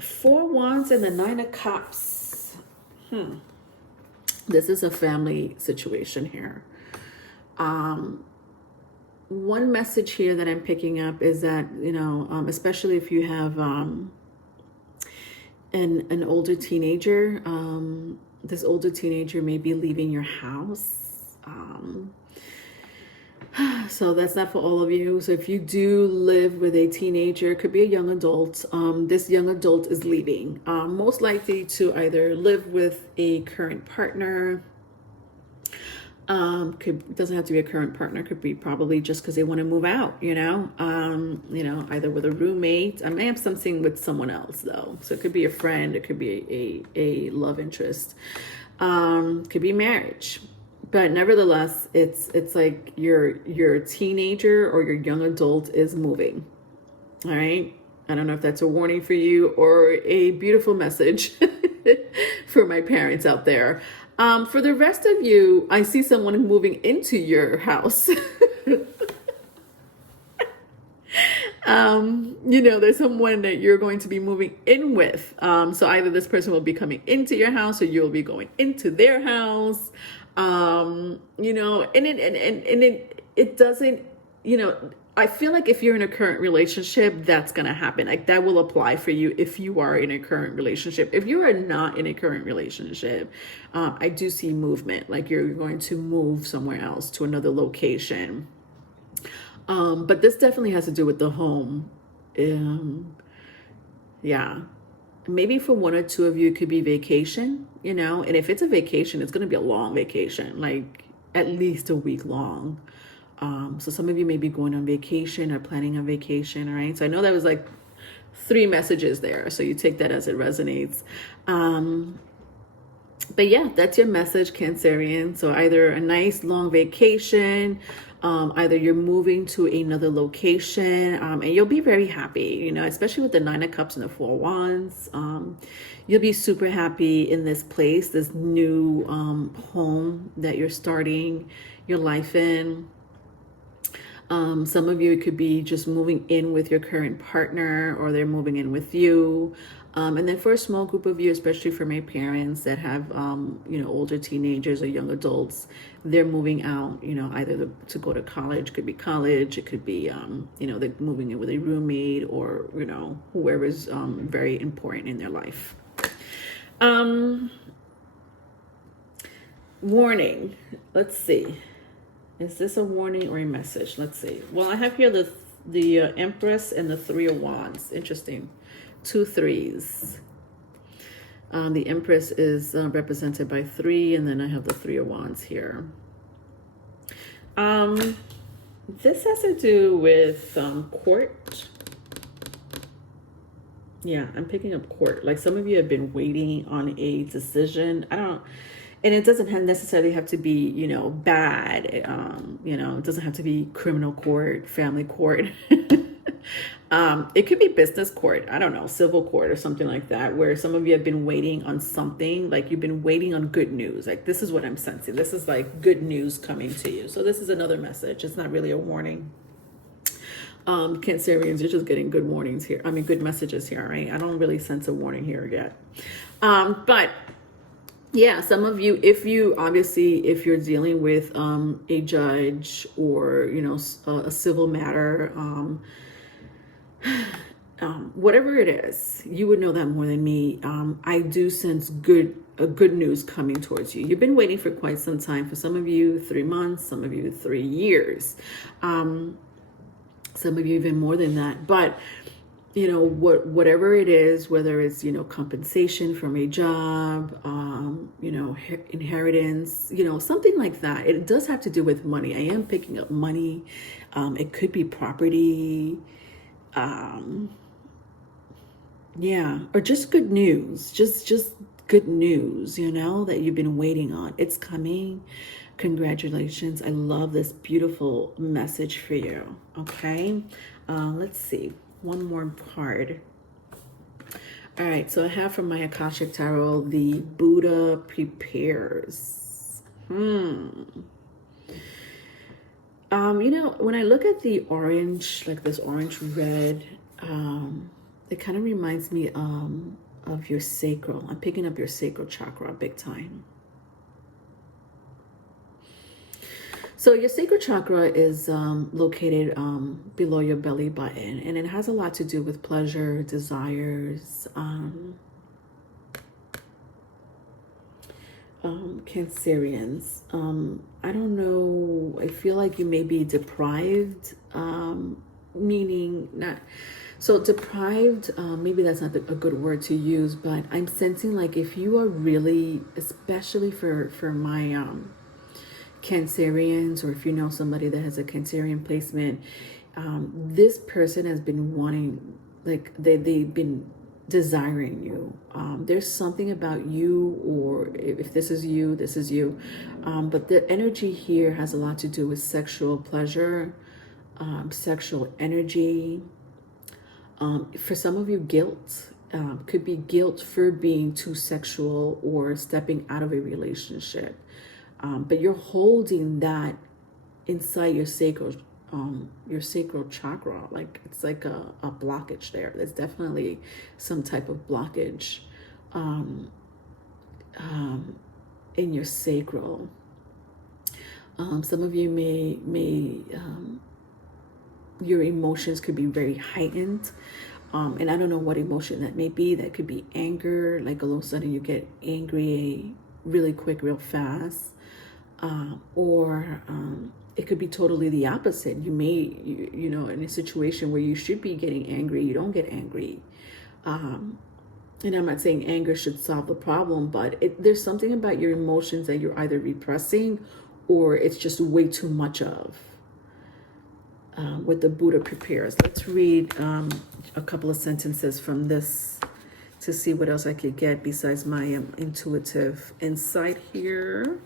4 Wands and the 9 of Cups. This is a family situation here. One message here that I'm picking up is that, especially if you have an older teenager, this older teenager may be leaving your house. So that's not for all of you. So if you do live with a teenager, it could be a young adult. This young adult is leaving, most likely to either live with a current partner. Doesn't have to be a current partner. Could be probably just because they want to move out, either with a roommate. I may have something with someone else though. So it could be a friend. It could be a love interest. Could be marriage. But nevertheless, it's like your teenager or your young adult is moving. All right. I don't know if that's a warning for you or a beautiful message for my parents out there. For the rest of you, I see someone moving into your house. There's someone that you're going to be moving in with. So either this person will be coming into your house or you'll be going into their house. And it doesn't, I feel like if you're in a current relationship, that's going to happen. Like that will apply for you if you are in a current relationship. If you are not in a current relationship, I do see movement, like you're going to move somewhere else to another location. But this definitely has to do with the home. Yeah. Maybe for 1 or 2 of you, it could be vacation, and if it's a vacation, it's going to be a long vacation, like at least a week long. So some of you may be going on vacation or planning a vacation. All right. So I know that was like 3 messages there. So you take that as it resonates. But yeah, that's your message, Cancerian. So either a nice long vacation, either you're moving to another location, and you'll be very happy, especially with the 9 of Cups and the 4 Wands. You'll be super happy in this place, this new home that you're starting your life in. Some of you, it could be just moving in with your current partner, or they're moving in with you. And then for a small group of you, especially for my parents that have, older teenagers or young adults, they're moving out, either to go to college. Could be college. It could be, they're moving in with a roommate or, whoever is very important in their life. Warning. Let's see. Is this a warning or a message? Let's see. Well, I have here the Empress and the 3 of Wands. Interesting. 2 3s. The Empress is represented by 3, and then I have the 3 of Wands here. This has to do with court. Yeah, I'm picking up court. Like some of you have been waiting on a decision. And it doesn't necessarily have to be, bad. It doesn't have to be criminal court, family court. It could be business court. I don't know, civil court or something like that, where some of you have been waiting on something, like you've been waiting on good news. Like this is what I'm sensing. This is like good news coming to you. So this is another message. It's not really a warning. Cancerians, you're just getting good warnings here. Good messages here, right? I don't really sense a warning here yet. But yeah, some of you, if you're dealing with a judge or, a civil matter, whatever it is, you would know that more than me. I do sense good a good news coming towards you. You've been waiting for quite some time. For some of you, 3 months, some of you, 3 years. Some of you even more than that. But you know, whatever it is, whether it's, you know, compensation from a job, you know, inheritance, you know, something like that. It does have to do with money. I am picking up money. It could be property. Yeah, or just good news. Just good news, you know, that you've been waiting on. It's coming. Congratulations. I love this beautiful message for you. Okay. Let's see. One more card. All right, so I have from my Akashic Tarot, the Buddha prepares. You know, when I look at the orange, like this orange red, it kind of reminds me of your sacral. I'm picking up your sacral chakra big time. So your sacral chakra is located below your belly button, and it has a lot to do with pleasure, desires, Cancerians. I don't know, I feel like you may be deprived, meaning not, so deprived, maybe that's not a good word to use, but I'm sensing like if you are really, especially for my Cancerians, or if you know somebody that has a Cancerian placement, this person has been wanting, like they've been desiring you. There's something about you, or if this is you, this is you. But the energy here has a lot to do with sexual pleasure, sexual energy. For some of you, guilt. Could be guilt for being too sexual or stepping out of a relationship. But you're holding that inside your sacral chakra. Like it's like a blockage there. There's definitely some type of blockage in your sacral. Some of you may your emotions could be very heightened. And I don't know what emotion that may be. That could be anger, like all of a sudden you get angry really quick, real fast. Or it could be totally the opposite. You may, you know, in a situation where you should be getting angry, you don't get angry. And I'm not saying anger should solve the problem, but there's something about your emotions that you're either repressing or it's just way too much of. With the Buddha prepares. Let's read a couple of sentences from this to see what else I could get besides my intuitive insight here.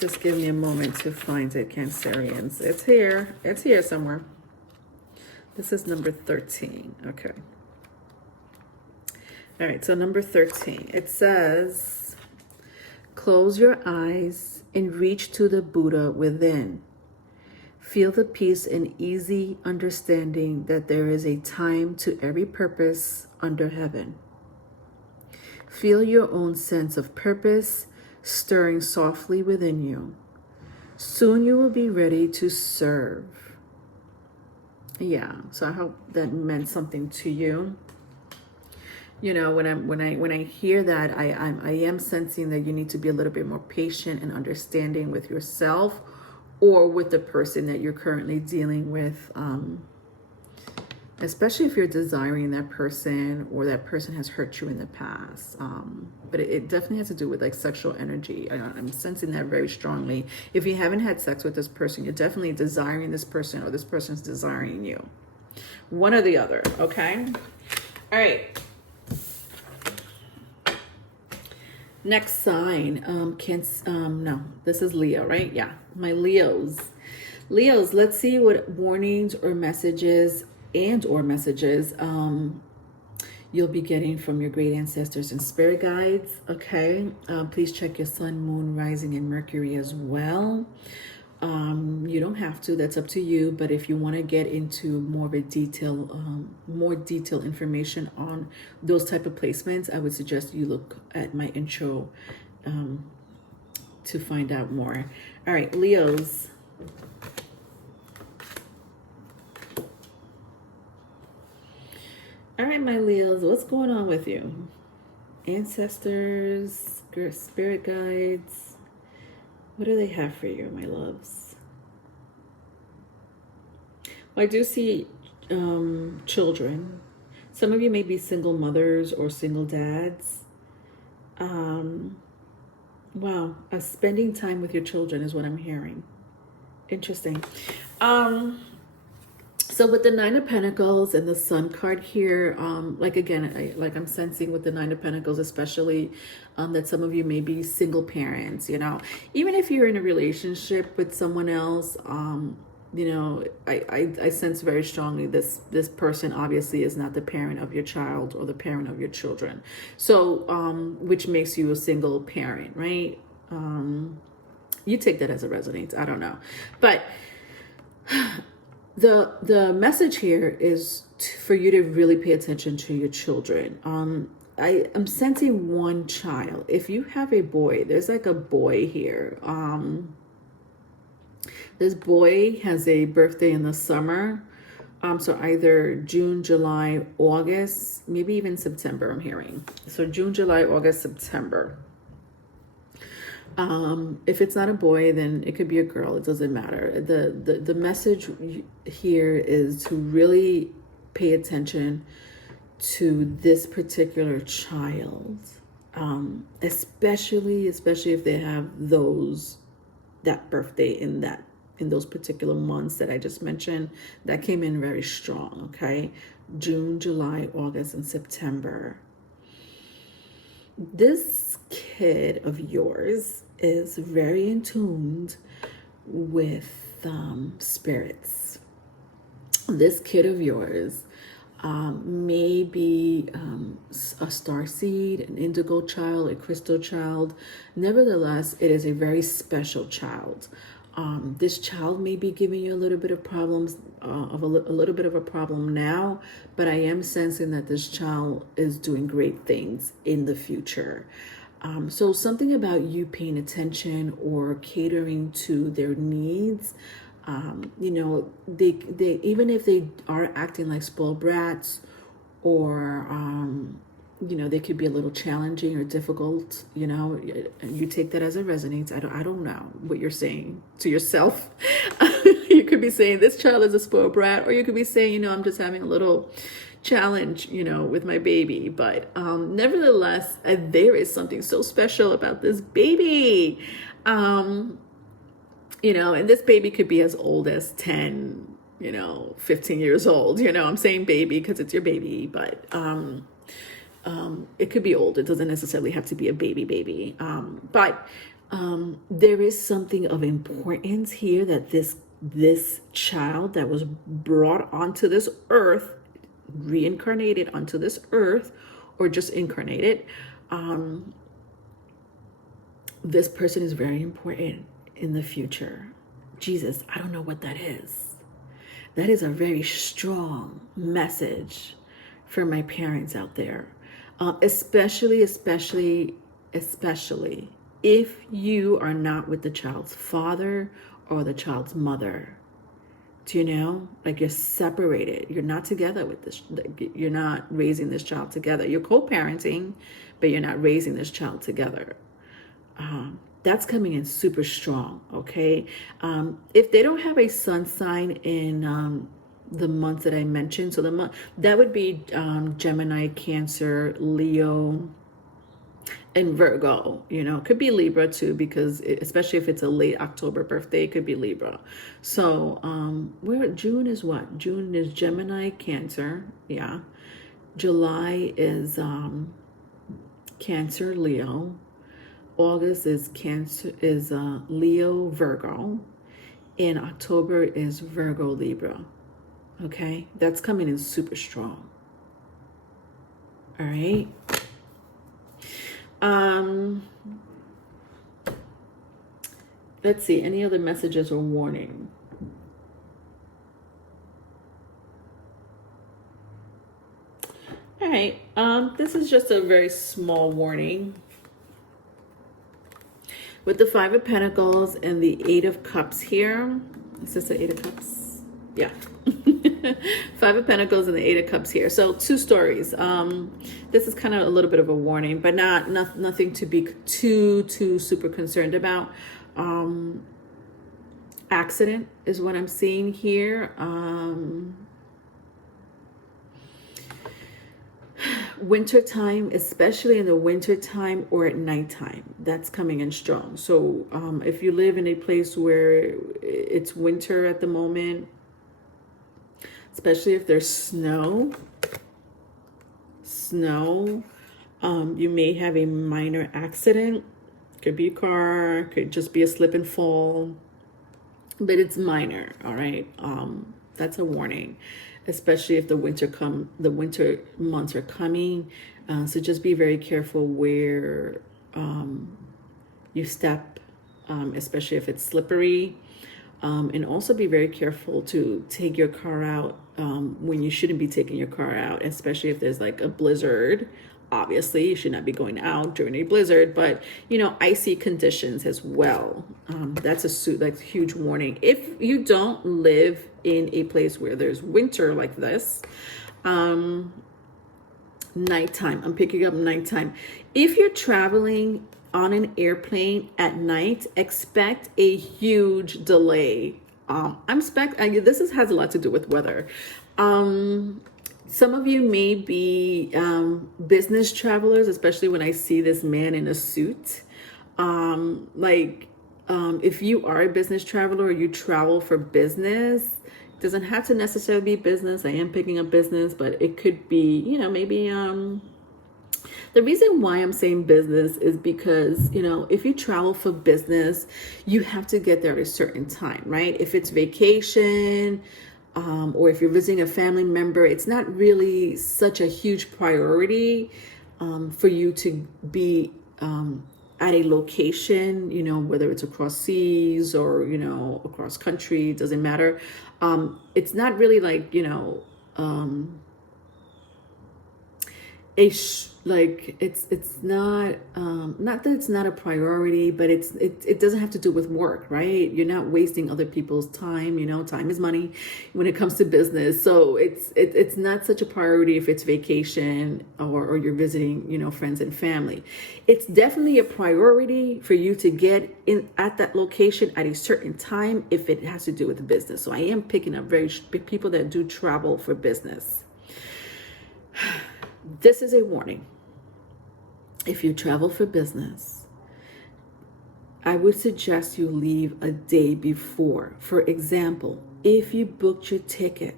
Just give me a moment to find it, Cancerians. It's here. It's here somewhere. This is number 13. Okay. All right, so number 13. It says, close your eyes and reach to the Buddha within. Feel the peace and easy understanding that there is a time to every purpose under heaven. Feel your own sense of purpose stirring softly within you. Soon you will be ready to serve. Yeah, so I hope that meant something to you. You know, when I hear that, I am sensing that you need to be a little bit more patient and understanding with yourself or with the person that you're currently dealing with. Especially if you're desiring that person or that person has hurt you in the past. But it definitely has to do with like sexual energy. I'm sensing that very strongly. If you haven't had sex with this person, you're definitely desiring this person or this person's desiring you. One or the other, okay? All right. Next sign, no, this is Leo, right? Yeah, my Leos. Leos, let's see what warnings or messages you'll be getting from your great ancestors and spirit guides, okay? Please check your sun, moon, rising, and Mercury as well. You don't have to, that's up to you, but if you want to get into more of a more detailed information on those type of placements, I would suggest you look at my intro to find out more. All right, Leos. All right, my Leos, what's going on with you? Ancestors, spirit guides, what do they have for you, my loves? Well, I do see children. Some of you may be single mothers or single dads. Wow, spending time with your children is what I'm hearing. Interesting. So with the Nine of Pentacles and the Sun card here, like again, I'm sensing with the Nine of Pentacles, especially that some of you may be single parents, you know, even if you're in a relationship with someone else, you know, I sense very strongly this person obviously is not the parent of your child or the parent of your children. So, which makes you a single parent, right? You take that as it resonates. I don't know. But the message here is for you to really pay attention to your children. I am sensing one child. If you have a boy, there's like a boy here. This boy has a birthday in the summer. So either June, July, August, maybe even September, I'm hearing. So June, July, August, September. If it's not a boy, then it could be a girl. It doesn't matter. The message here is to really pay attention to this particular child, especially if they have that birthday in those particular months that I just mentioned. That came in very strong. Okay, June, July, August, and September. This kid of yours is very in tune with spirits. This kid of yours may be a starseed, an indigo child, a crystal child. Nevertheless, it is a very special child. This child may be giving you a little bit of problems, a little bit of a problem now, but I am sensing that this child is doing great things in the future. So something about you paying attention or catering to their needs, you know, they even if they are acting like spoiled brats, or you know, they could be a little challenging or difficult, you know, you take that as it resonates. I don't know what you're saying to yourself. You could be saying this child is a spoiled brat, or you could be saying, you know, I'm just having a little challenge, you know, with my baby. But nevertheless, there is something so special about this baby. You know, and this baby could be as old as 10, you know, 15 years old. You know, I'm saying baby because it's your baby, but it could be old. It doesn't necessarily have to be a baby. But there is something of importance here that this child that was brought onto this earth, reincarnated onto this earth, or just incarnated, this person is very important in the future. Jesus, I don't know what that is. That is a very strong message for my parents out there. Especially if you are not with the child's father or the child's mother. Do you know? Like, you're separated. You're not together with this. You're not raising this child together. You're co-parenting, but you're not raising this child together. That's coming in super strong, okay? If they don't have a sun sign in the months that I mentioned, so that would be Gemini, Cancer, Leo, and Virgo. You know, could be Libra too, because especially if it's a late October birthday, it could be Libra. So June is what? June is Gemini, Cancer, yeah. July is Cancer, Leo. August is Leo, Virgo. In October is Virgo, Libra. Okay, that's coming in super strong. All right. Let's see, any other messages or warning? All right, this is just a very small warning. With the Five of Pentacles and the Eight of Cups here. Is this the Eight of Cups? Yeah. Five of Pentacles and the Eight of Cups here. So two stories. This is kind of a little bit of a warning, but nothing to be too super concerned about. Accident is what I'm seeing here. Winter time, especially in the winter time or at nighttime, that's coming in strong. So if you live in a place where it's winter at the moment, especially if there's snow, you may have a minor accident. Could be a car, could just be a slip and fall, but it's minor. All right. That's a warning, especially if the winter months are coming. So just be very careful where you step, especially if it's slippery. And also be very careful to take your car out when you shouldn't be taking your car out, especially if there's like a blizzard. Obviously, you should not be going out during a blizzard, but icy conditions as well. That's a huge warning. If you don't live in a place where there's winter like this, nighttime. I'm picking up nighttime. If you're traveling on an airplane at night, expect a huge delay. This has a lot to do with weather. Some of you may be business travelers, especially when I see this man in a suit. If you are a business traveler or you travel for business, it doesn't have to necessarily be business. I am picking up business, but it could be, maybe the reason why I'm saying business is because, if you travel for business, you have to get there at a certain time, right? If it's vacation, or if you're visiting a family member, it's not really such a huge priority for you to be at a location, whether it's across seas or, across country, it doesn't matter. It's not really like, it's not not that it's not a priority, but it doesn't have to do with work, right? You're not wasting other people's time. Time is money when it comes to business. So it's not such a priority if it's vacation or you're visiting friends and family. It's definitely a priority for you to get in at that location at a certain time if it has to do with the business. So I am picking up people that do travel for business. This is a warning. If you travel for business, I would suggest you leave a day before. For example, if you booked your ticket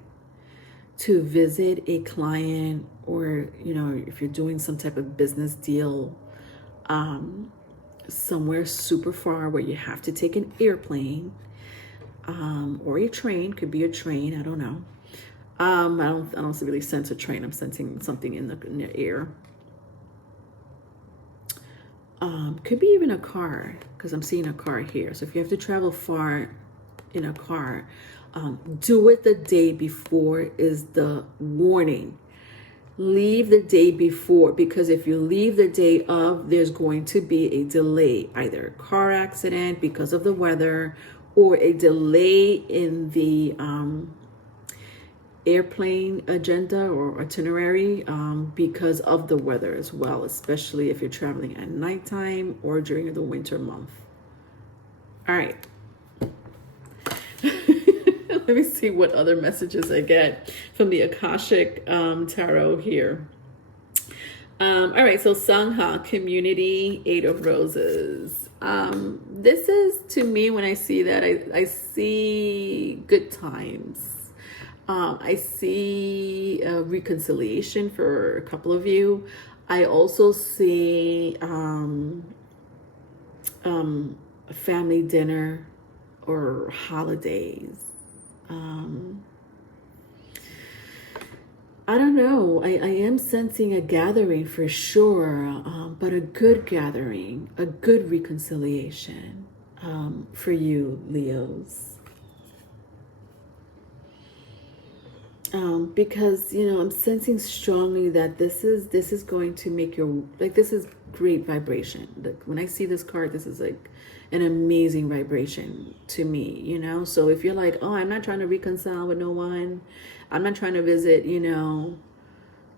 to visit a client or, if you're doing some type of business deal somewhere super far where you have to take an airplane or a train, could be a train, I don't know. I don't really sense a train. I'm sensing something in the air. Could be even a car, because I'm seeing a car here. So if you have to travel far in a car, do it the day before is the warning. Leave the day before, because if you leave the day of, there's going to be a delay, either a car accident because of the weather or a delay in the airplane agenda or itinerary because of the weather as well, especially if you're traveling at nighttime or during the winter month. All right. Let me see what other messages I get from the Akashic Tarot here. All right, so Sangha, community, Eight of Roses. This is, to me, when I see that, I see good times. I see a reconciliation for a couple of you. I also see a family dinner or holidays. I don't know. I am sensing a gathering for sure, but a good gathering, a good reconciliation for you, Leos. Because I'm sensing strongly that this is going to make your this is great vibration. Like when I see this card, this is like an amazing vibration to me, you know? So if you're like, oh, I'm not trying to reconcile with no one, I'm not trying to visit,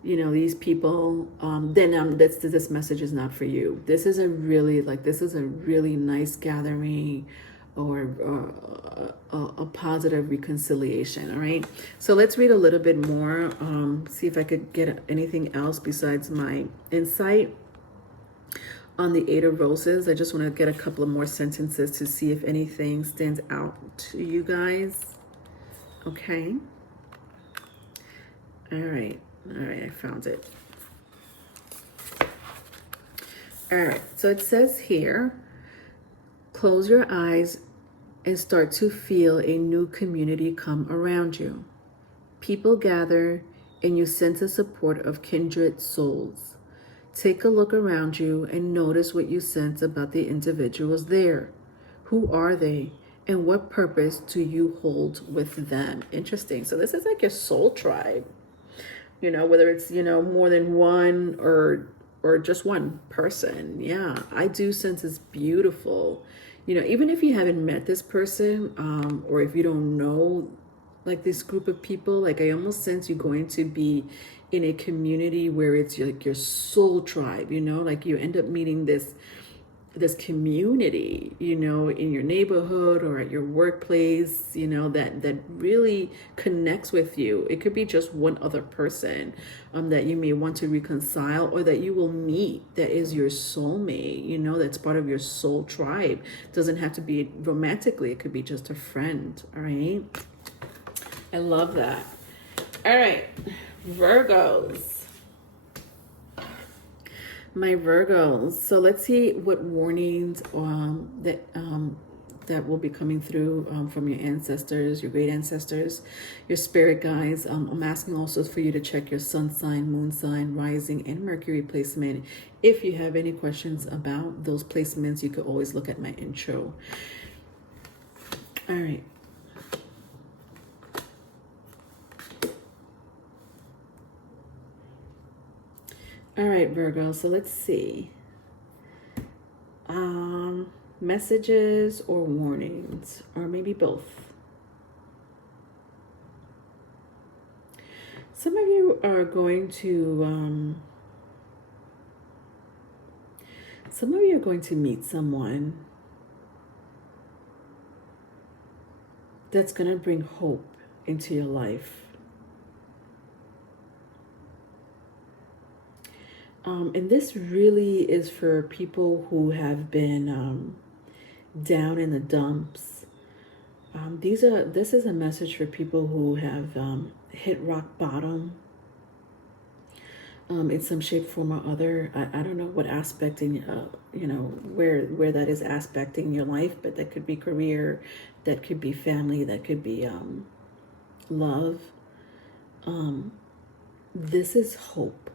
these people, then this message is not for you. This is a really nice gathering or a positive reconciliation. All right, so let's read a little bit more, see if I could get anything else besides my insight on the Eight of Roses. I just want to get a couple of more sentences to see if anything stands out to you guys. Okay, all right, I found it. All right, so it says here, close your eyes and start to feel a new community come around you. People gather and you sense the support of kindred souls. Take a look around you and notice what you sense about the individuals there. Who are they and what purpose do you hold with them? Interesting. So this is like your soul tribe. Whether it's, more than one or just one person. Yeah, I do sense it's beautiful. Even if you haven't met this person, or if you don't know like this group of people, like I almost sense you going to be in a community where it's like your soul tribe, like you end up meeting this community, in your neighborhood or at your workplace, that really connects with you. It could be just one other person that you may want to reconcile, or that you will meet that is your soulmate, that's part of your soul tribe. Doesn't have to be romantically, it could be just a friend. All right, I love that. All right, Virgos. My Virgos. So let's see what warnings that will be coming through from your ancestors, your great ancestors, your spirit guides. I'm asking also for you to check your sun sign, moon sign, rising, and Mercury placement. If you have any questions about those placements, you could always look at my intro. All right. All right, Virgo, so let's see. Messages or warnings, or maybe both. Some of you are going to meet someone that's going to bring hope into your life. And this really is for people who have been down in the dumps. This is a message for people who have hit rock bottom in some shape, form, or other. I don't know what aspect in where that is aspecting your life, but that could be career, that could be family, that could be love. This is hope.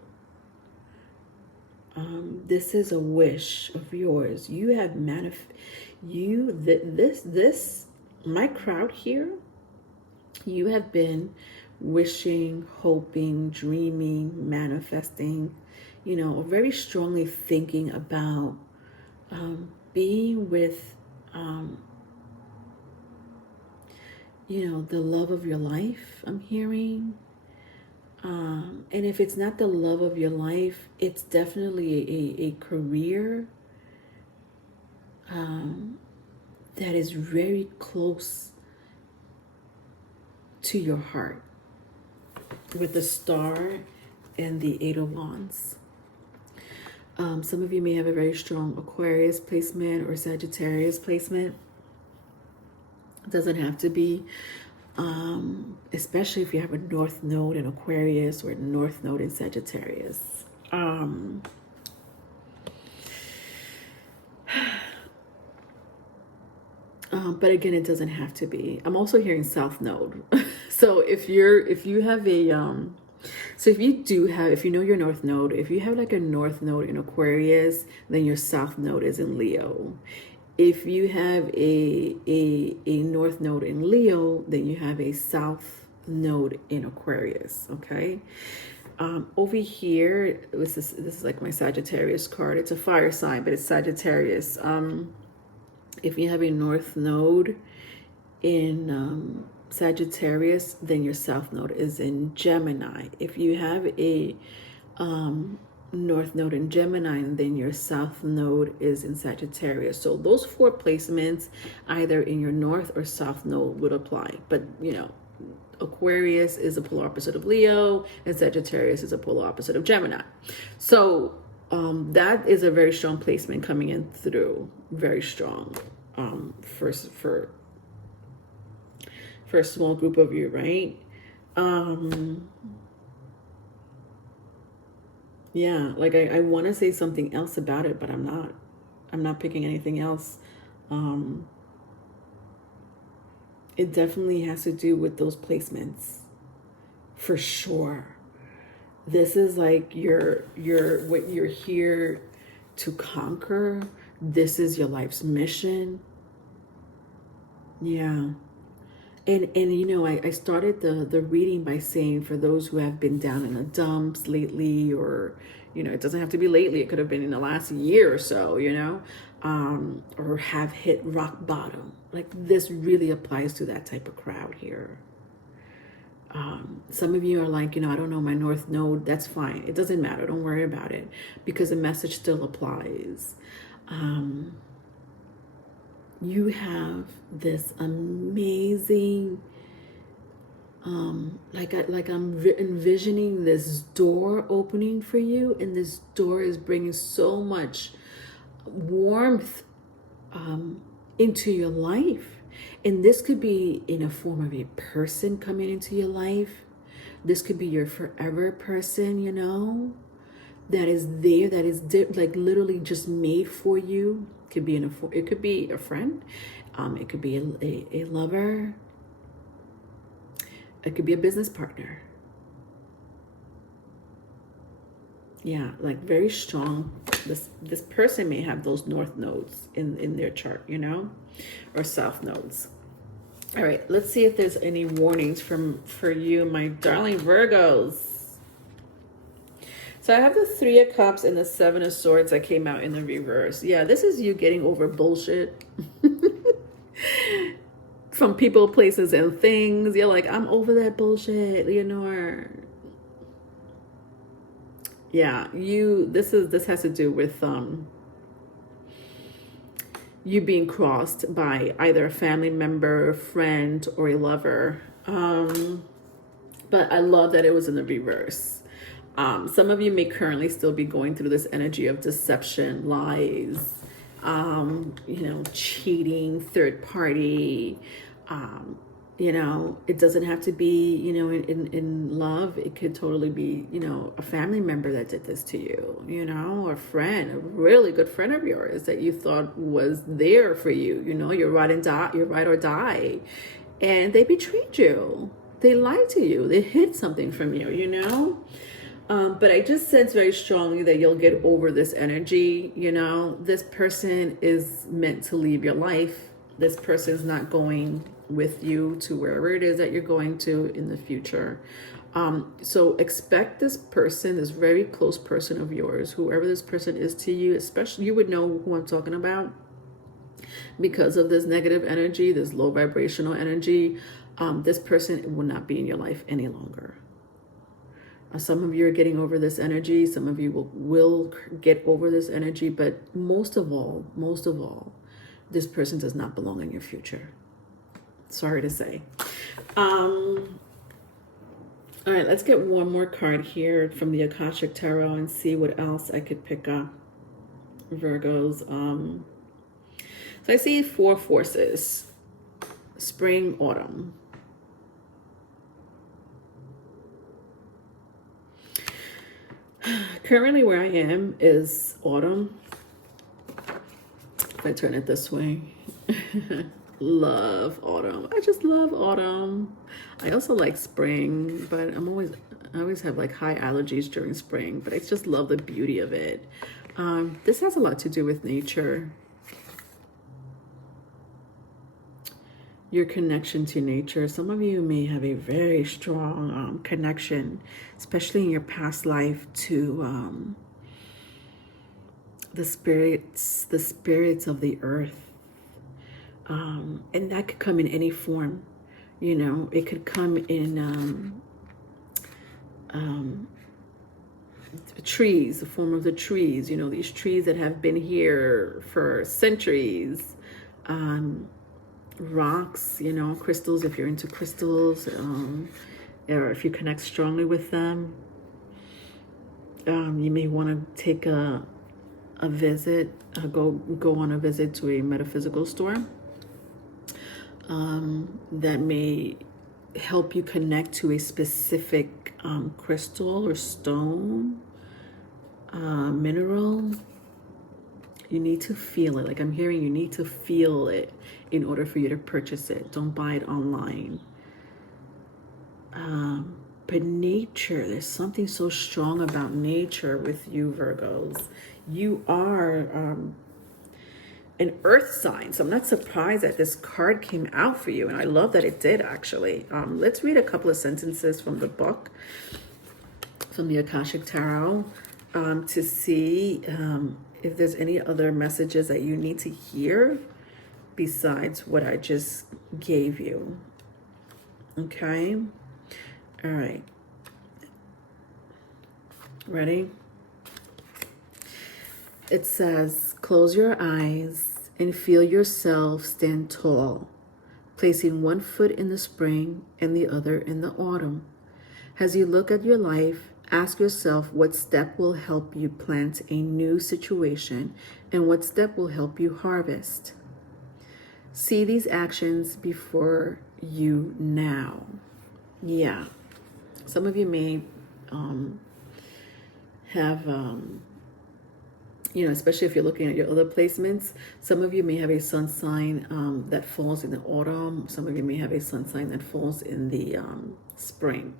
This is a wish of yours. You have my crowd here, you have been wishing, hoping, dreaming, manifesting, very strongly thinking about being with, the love of your life, I'm hearing. And if it's not the love of your life, it's definitely a career that is very close to your heart, with the star and the Eight of Wands. Some of you may have a very strong Aquarius placement or Sagittarius placement. It doesn't have to be. Especially if you have a North Node in Aquarius or a North Node in Sagittarius. But again, it doesn't have to be. I'm also hearing South Node. So if you know your North Node, if you have like a North Node in Aquarius, then your South Node is in Leo. If you have a North Node in Leo, then you have a South Node in Aquarius, okay? Over here, this is like my Sagittarius card. It's a fire sign, but it's Sagittarius. If you have a North Node in Sagittarius, then your South Node is in Gemini. If you have a North Node in Gemini, and then your South Node is in Sagittarius. So those 4 placements, either in your North or South Node, would apply. But, you know, Aquarius is a polar opposite of Leo, and Sagittarius is a polar opposite of Gemini. So that is a very strong placement coming in through. Very strong. For a small group of you, right? Yeah, like I want to say something else about it, but I'm not picking anything else. It definitely has to do with those placements, for sure. This is like what you're here to conquer. This is your life's mission. Yeah. And you know, I started the reading by saying, for those who have been down in the dumps lately, or, you know, it doesn't have to be lately, it could have been in the last year or so, you know, or have hit rock bottom. Like, this really applies to that type of crowd here. Some of you are like, you know, I don't know my North Node. That's fine. It doesn't matter. Don't worry about it, because the message still applies. You have this amazing, like I'm envisioning this door opening for you, and this door is bringing so much warmth into your life. And this could be in a form of a person coming into your life. This could be your forever person, you know, that is there, that is like literally just made for you. Could be it could be a friend, it could be a lover, it could be a business partner. Yeah, like very strong. This person may have those North nodes in their chart, you know, or South nodes. All right, let's see if there's any warnings for you, my darling Virgos. So I have the 3 of Cups and the 7 of Swords that came out in the reverse. Yeah, this is you getting over bullshit from people, places, and things. You're like, I'm over that bullshit, Leonore. Yeah, this has to do with you being crossed by either a family member, a friend, or a lover. But I love that it was in the reverse. Some of you may currently still be going through this energy of deception, lies, you know, cheating, third party. You know, it doesn't have to be, you know, in love. It could totally be, you know, a family member that did this to you, you know, or a friend, a really good friend of yours that you thought was there for you. You know, you're ride or die. And they betrayed you. They lied to you. They hid something from you, you know. But I just sense very strongly that you'll get over this energy. You know, this person is meant to leave your life. This person is not going with you to wherever it is that you're going to in the future. So expect this person, this very close person of yours, whoever this person is to you, especially, you would know who I'm talking about because of this negative energy, this low vibrational energy. This person will not be in your life any longer. Some of you are getting over this energy. Some of you will get over this energy. But most of all, this person does not belong in your future. Sorry to say. All right, let's get one more card here from the Akashic Tarot and see what else I could pick up. Virgos. So I see 4 forces. Spring, autumn. Currently where I am is autumn. If I turn it this way. Love autumn. I just love autumn. I also like spring, but I always have like high allergies during spring, but I just love the beauty of it. This has a lot to do with nature. your connection to nature. Some of you may have a very strong connection, especially in your past life, to the spirits of the earth. And that could come in any form. You know, it could come in trees, the form of the trees, you know, these trees that have been here for centuries. Rocks, you know, crystals, if you're into crystals, or if you connect strongly with them. You may want to take a visit, go on a visit to a metaphysical store. That may help you connect to a specific crystal or stone, mineral. You need to feel it. Like I'm hearing, you need to feel it in order for you to purchase it. Don't buy it online. But nature, there's something so strong about nature with you, Virgos. You are an earth sign, so I'm not surprised that this card came out for you, and I love that it did, actually. Let's read a couple of sentences from the book, from the Akashic Tarot, to see if there's any other messages that you need to hear besides what I just gave you. Okay? All right. Ready? It says, close your eyes and feel yourself stand tall, placing one foot in the spring and the other in the autumn. As you look at your life, ask yourself what step will help you plant a new situation and what step will help you harvest. See these actions before you now. Yeah. Some of you may have, you know, especially if you're looking at your other placements, some of you may have a sun sign that falls in the autumn. Some of you may have a sun sign that falls in the spring.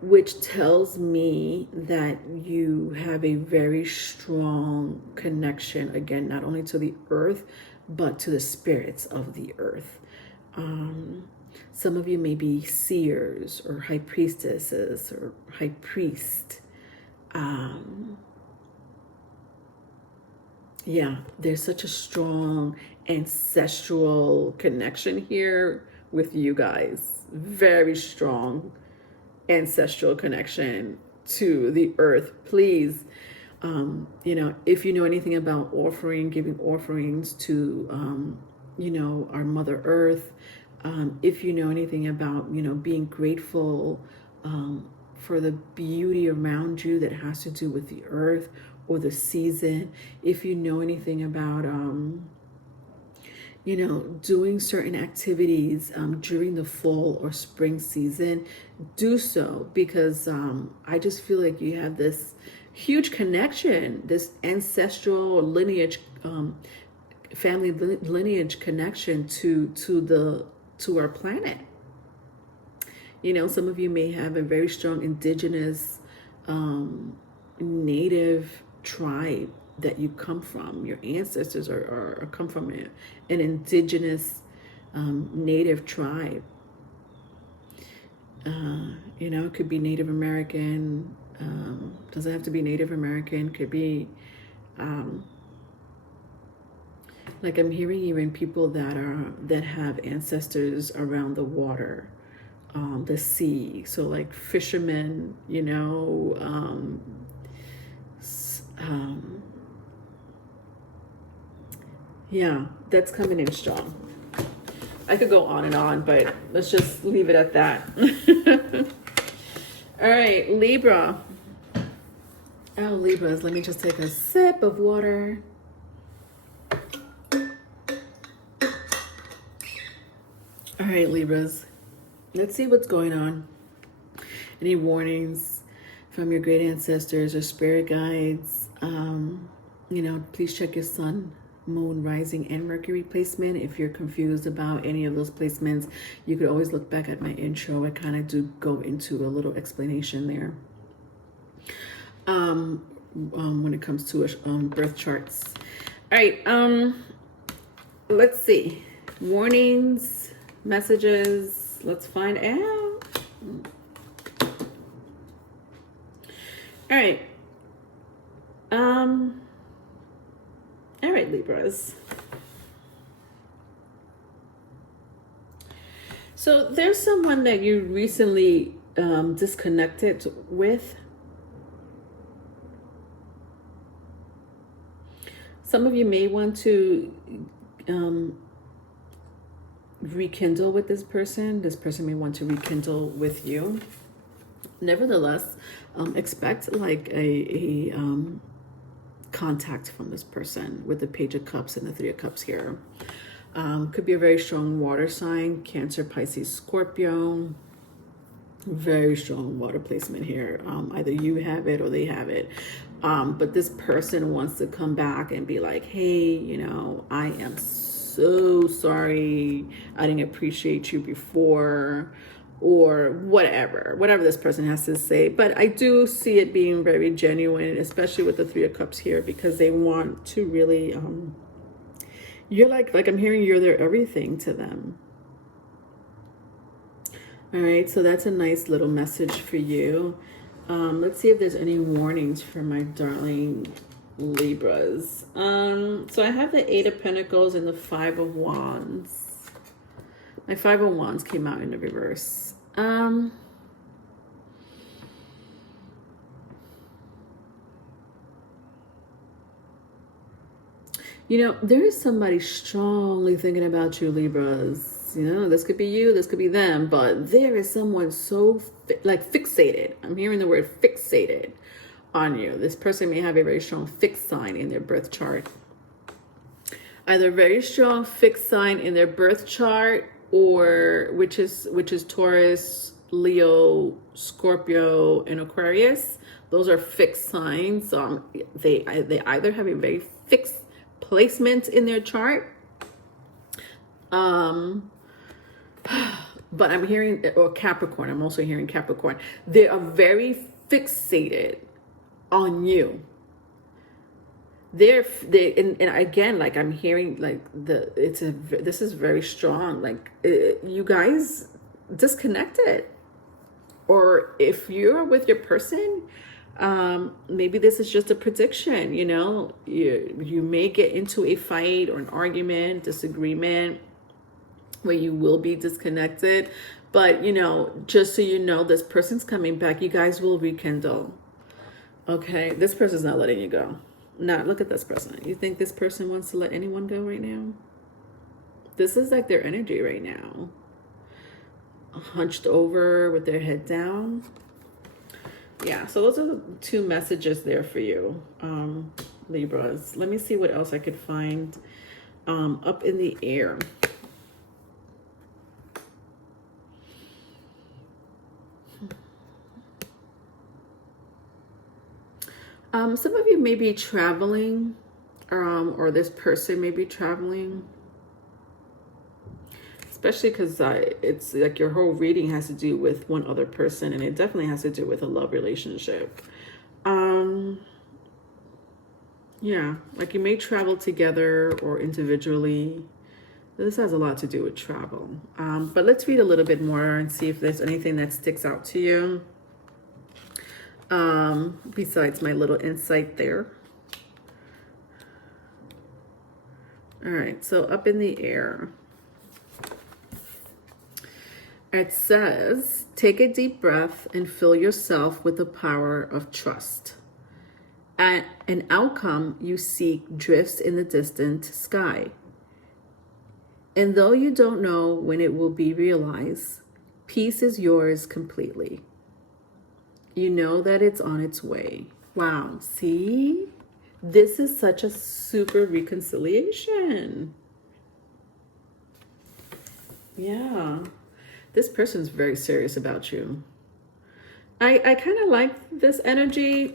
Which tells me that you have a very strong connection, again, not only to the earth, but to the spirits of the earth. Some of you may be seers or high priestesses or high priest. Yeah, there's such a strong ancestral connection here with you guys. Very strong ancestral connection to the earth. Please, you know, if you know anything about giving offerings to, you know, our Mother Earth, if you know anything about, you know, being grateful for the beauty around you that has to do with the earth or the season, if you know anything about, you know, doing certain activities during the fall or spring season, do so, because I just feel like you have this huge connection, this ancestral lineage, family lineage connection to our planet. You know, some of you may have a very strong indigenous, native tribe that you come from. Your ancestors are come from an indigenous, native tribe. You know, it could be Native American. Doesn't have to be Native American. Could be, like I'm hearing even people that have ancestors around the water, the sea. So like fishermen, you know, yeah, that's coming in strong. I could go on and on, but let's just leave it at that. All right, Libra. Oh, Libras, let me just take a sip of water. All right, Libras, let's see what's going on. Any warnings from your great ancestors or spirit guides? You know, please check your sun, moon, rising, and Mercury placement. If you're confused about any of those placements, you could always look back at my intro. I kind of do go into a little explanation there. When it comes to birth charts. All right. let's see. Warnings, messages. Let's find out. All right. All right, Libras. So there's someone that you recently disconnected with. Some of you may want to rekindle with this person. This person may want to rekindle with you. Nevertheless, expect like a contact from this person with the Page of Cups and the Three of Cups here. Could be a very strong water sign, Cancer, Pisces, Scorpio. Very strong water placement here. Either you have it or they have it. But this person wants to come back and be like, hey, you know, I am so sorry. I didn't appreciate you before, or whatever this person has to say. But I do see it being very genuine, especially with the Three of Cups here, because they want to really, you're like I'm hearing you're their everything to them. All right, so that's a nice little message for you. Let's see if there's any warnings for my darling Libras. So I have the Eight of Pentacles and the Five of Wands. My Five of Wands came out in the reverse. You know, there is somebody strongly thinking about you, Libras. You know, this could be you, this could be them, but there is someone so fixated. I'm hearing the word fixated on you. This person may have a very strong fixed sign in their birth chart. Either very strong fixed sign in their birth chart, or which is Taurus, Leo, Scorpio, and Aquarius. Those are fixed signs. They either have a very fixed placement in their chart, but I'm hearing, or Capricorn, I'm also hearing Capricorn. They are very fixated on you. And again, like I'm hearing, like this is very strong. Like you guys disconnected, or if you're with your person, maybe this is just a prediction. You know, you may get into a fight or an argument, disagreement, where you will be disconnected. But you know, just so you know, this person's coming back. You guys will rekindle. Okay, this person's not letting you go. Now, look at this person. You think this person wants to let anyone go right now? This is like their energy right now. Hunched over with their head down. Yeah, so those are the two messages there for you, Libras. Let me see what else I could find up in the air. Some of you may be traveling, or this person may be traveling, especially because it's like your whole reading has to do with one other person, and it definitely has to do with a love relationship. Yeah, like you may travel together or individually. This has a lot to do with travel. But let's read a little bit more and see if there's anything that sticks out to you. Besides my little insight there. All right, so up in the air, it says, take a deep breath and fill yourself with the power of trust. An outcome you seek drifts in the distant sky. And though you don't know when it will be realized, peace is yours completely. You know that it's on its way. Wow, see? This is such a super reconciliation. Yeah. This person's very serious about you. I kind of like this energy,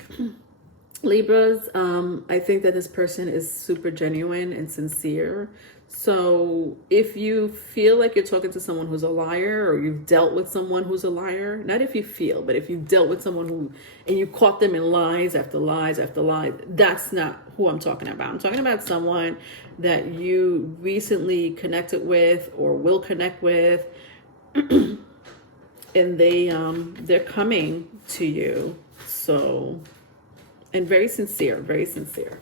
Libras. I think that this person is super genuine and sincere. So if you feel like you're talking to someone who's a liar, or you've dealt with someone who's a liar, not if you feel, but if you've dealt with someone who, and you caught them in lies after lies after lies, that's not who I'm talking about. I'm talking about someone that you recently connected with or will connect with, and they're coming to you. So, and very sincere, very sincere.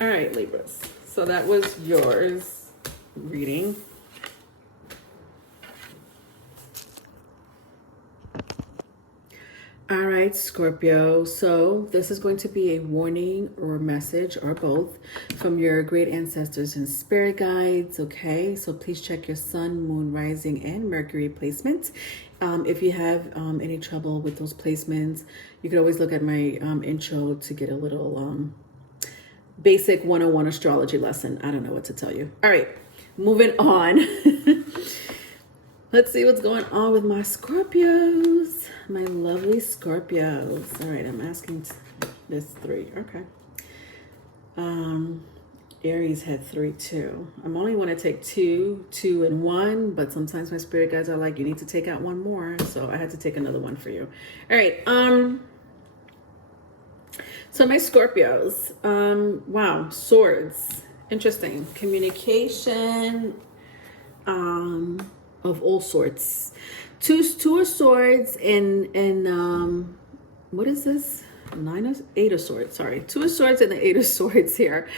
All right, Libras. So that was yours reading. All right, Scorpio. So this is going to be a warning or a message or both from your great ancestors and spirit guides. Okay, so please check your sun, moon, rising, and Mercury placements. If you have any trouble with those placements, you could always look at my intro to get a little basic 101 astrology lesson. I don't know what to tell you. All right, moving on. Let's see what's going on with my Scorpios, my lovely Scorpios. All right, I'm asking this 3. Okay. Aries had 3 too. I'm only want to take 2, 2, and 1, but sometimes my spirit guides are like, you need to take out 1 more, so I had to take another one for you. All right. So my Scorpios, wow, swords, interesting. Communication, of all sorts. Two of swords and what is this? 8 of swords, sorry. 2 of swords and the 8 of swords here.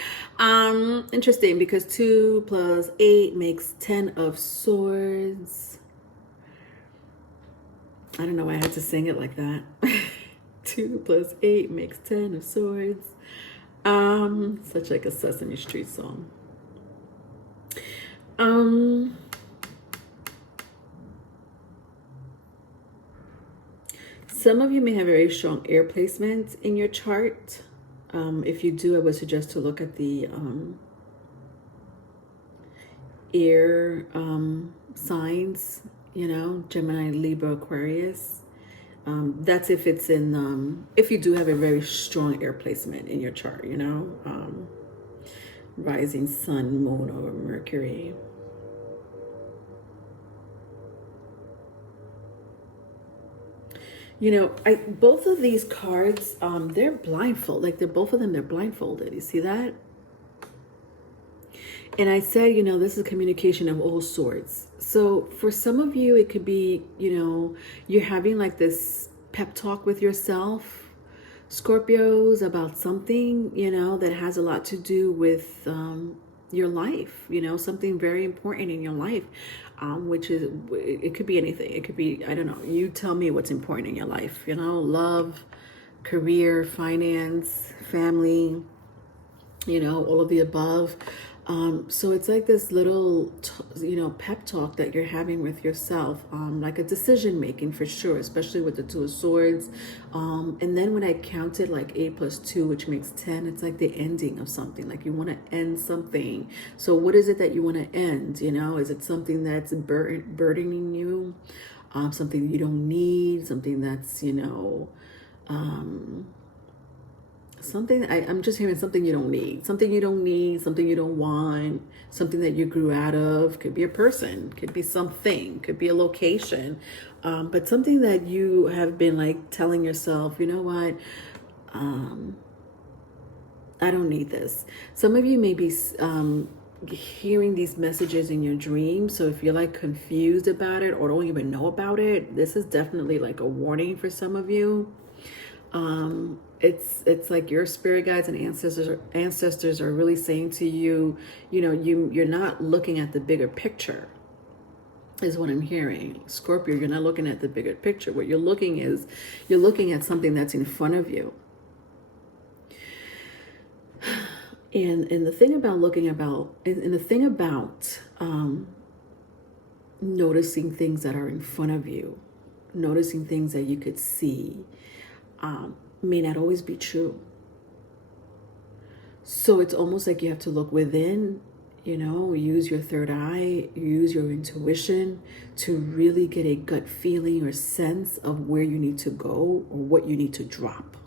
Interesting, because 2 plus 8 makes 10 of swords. I don't know why I had to sing it like that. 2 plus 8 makes 10 of swords. Such like a Sesame Street song. Some of you may have very strong air placements in your chart. If you do, I would suggest to look at the air signs, you know, Gemini, Libra, Aquarius. That's if it's in, if you do have a very strong air placement in your chart, you know, rising sun, moon, or Mercury. You know, both of these cards, they're blindfold. Like both of them, they're blindfolded. You see that? And I said, you know, this is communication of all sorts. So for some of you, it could be, you know, you're having like this pep talk with yourself, Scorpios, about something, you know, that has a lot to do with your life, you know, something very important in your life. Which is, it could be anything. It could be, I don't know, you tell me what's important in your life, you know, love, career, finance, family, you know, all of the above. So it's like this little, you know, pep talk that you're having with yourself, like a decision making for sure, especially with the 2 of swords. And then when I counted like 8 plus 2, which makes 10, it's like the ending of something, like you want to end something. So what is it that you want to end? You know, is it something that's burdening you? Something you don't need, something that's, you know, something, I'm just hearing something you don't need, something you don't need, something you don't want, something that you grew out of. Could be a person, could be something, could be a location, but something that you have been like telling yourself, you know what, I don't need this. Some of you may be hearing these messages in your dreams. So if you're like confused about it or don't even know about it, this is definitely like a warning for some of you. It's like your spirit guides and ancestors are really saying to you, you know, you're not looking at the bigger picture, is what I'm hearing. Scorpio, you're not looking at the bigger picture. What you're looking is, you're looking at something that's in front of you. And the thing about noticing things that are in front of you, noticing things that you could see, may not always be true. So it's almost like you have to look within, you know, use your third eye, use your intuition to really get a gut feeling or sense of where you need to go or what you need to drop.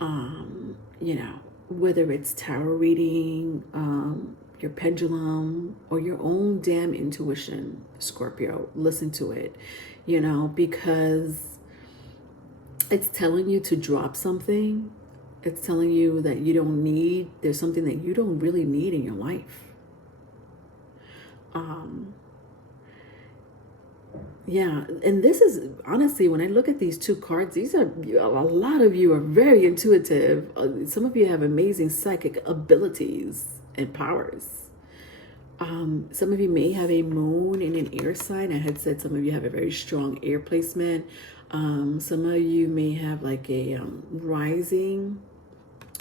You know, whether it's tarot reading, your pendulum, or your own damn intuition, Scorpio, listen to it, you know, because it's telling you to drop something. It's telling you that you don't need, there's something that you don't really need in your life. Yeah, and this is honestly, when I look at these two cards, these are, a lot of you are very intuitive. Some of you have amazing psychic abilities and powers. Some of you may have a moon in an air sign. I had said some of you have a very strong air placement. Some of you may have like a rising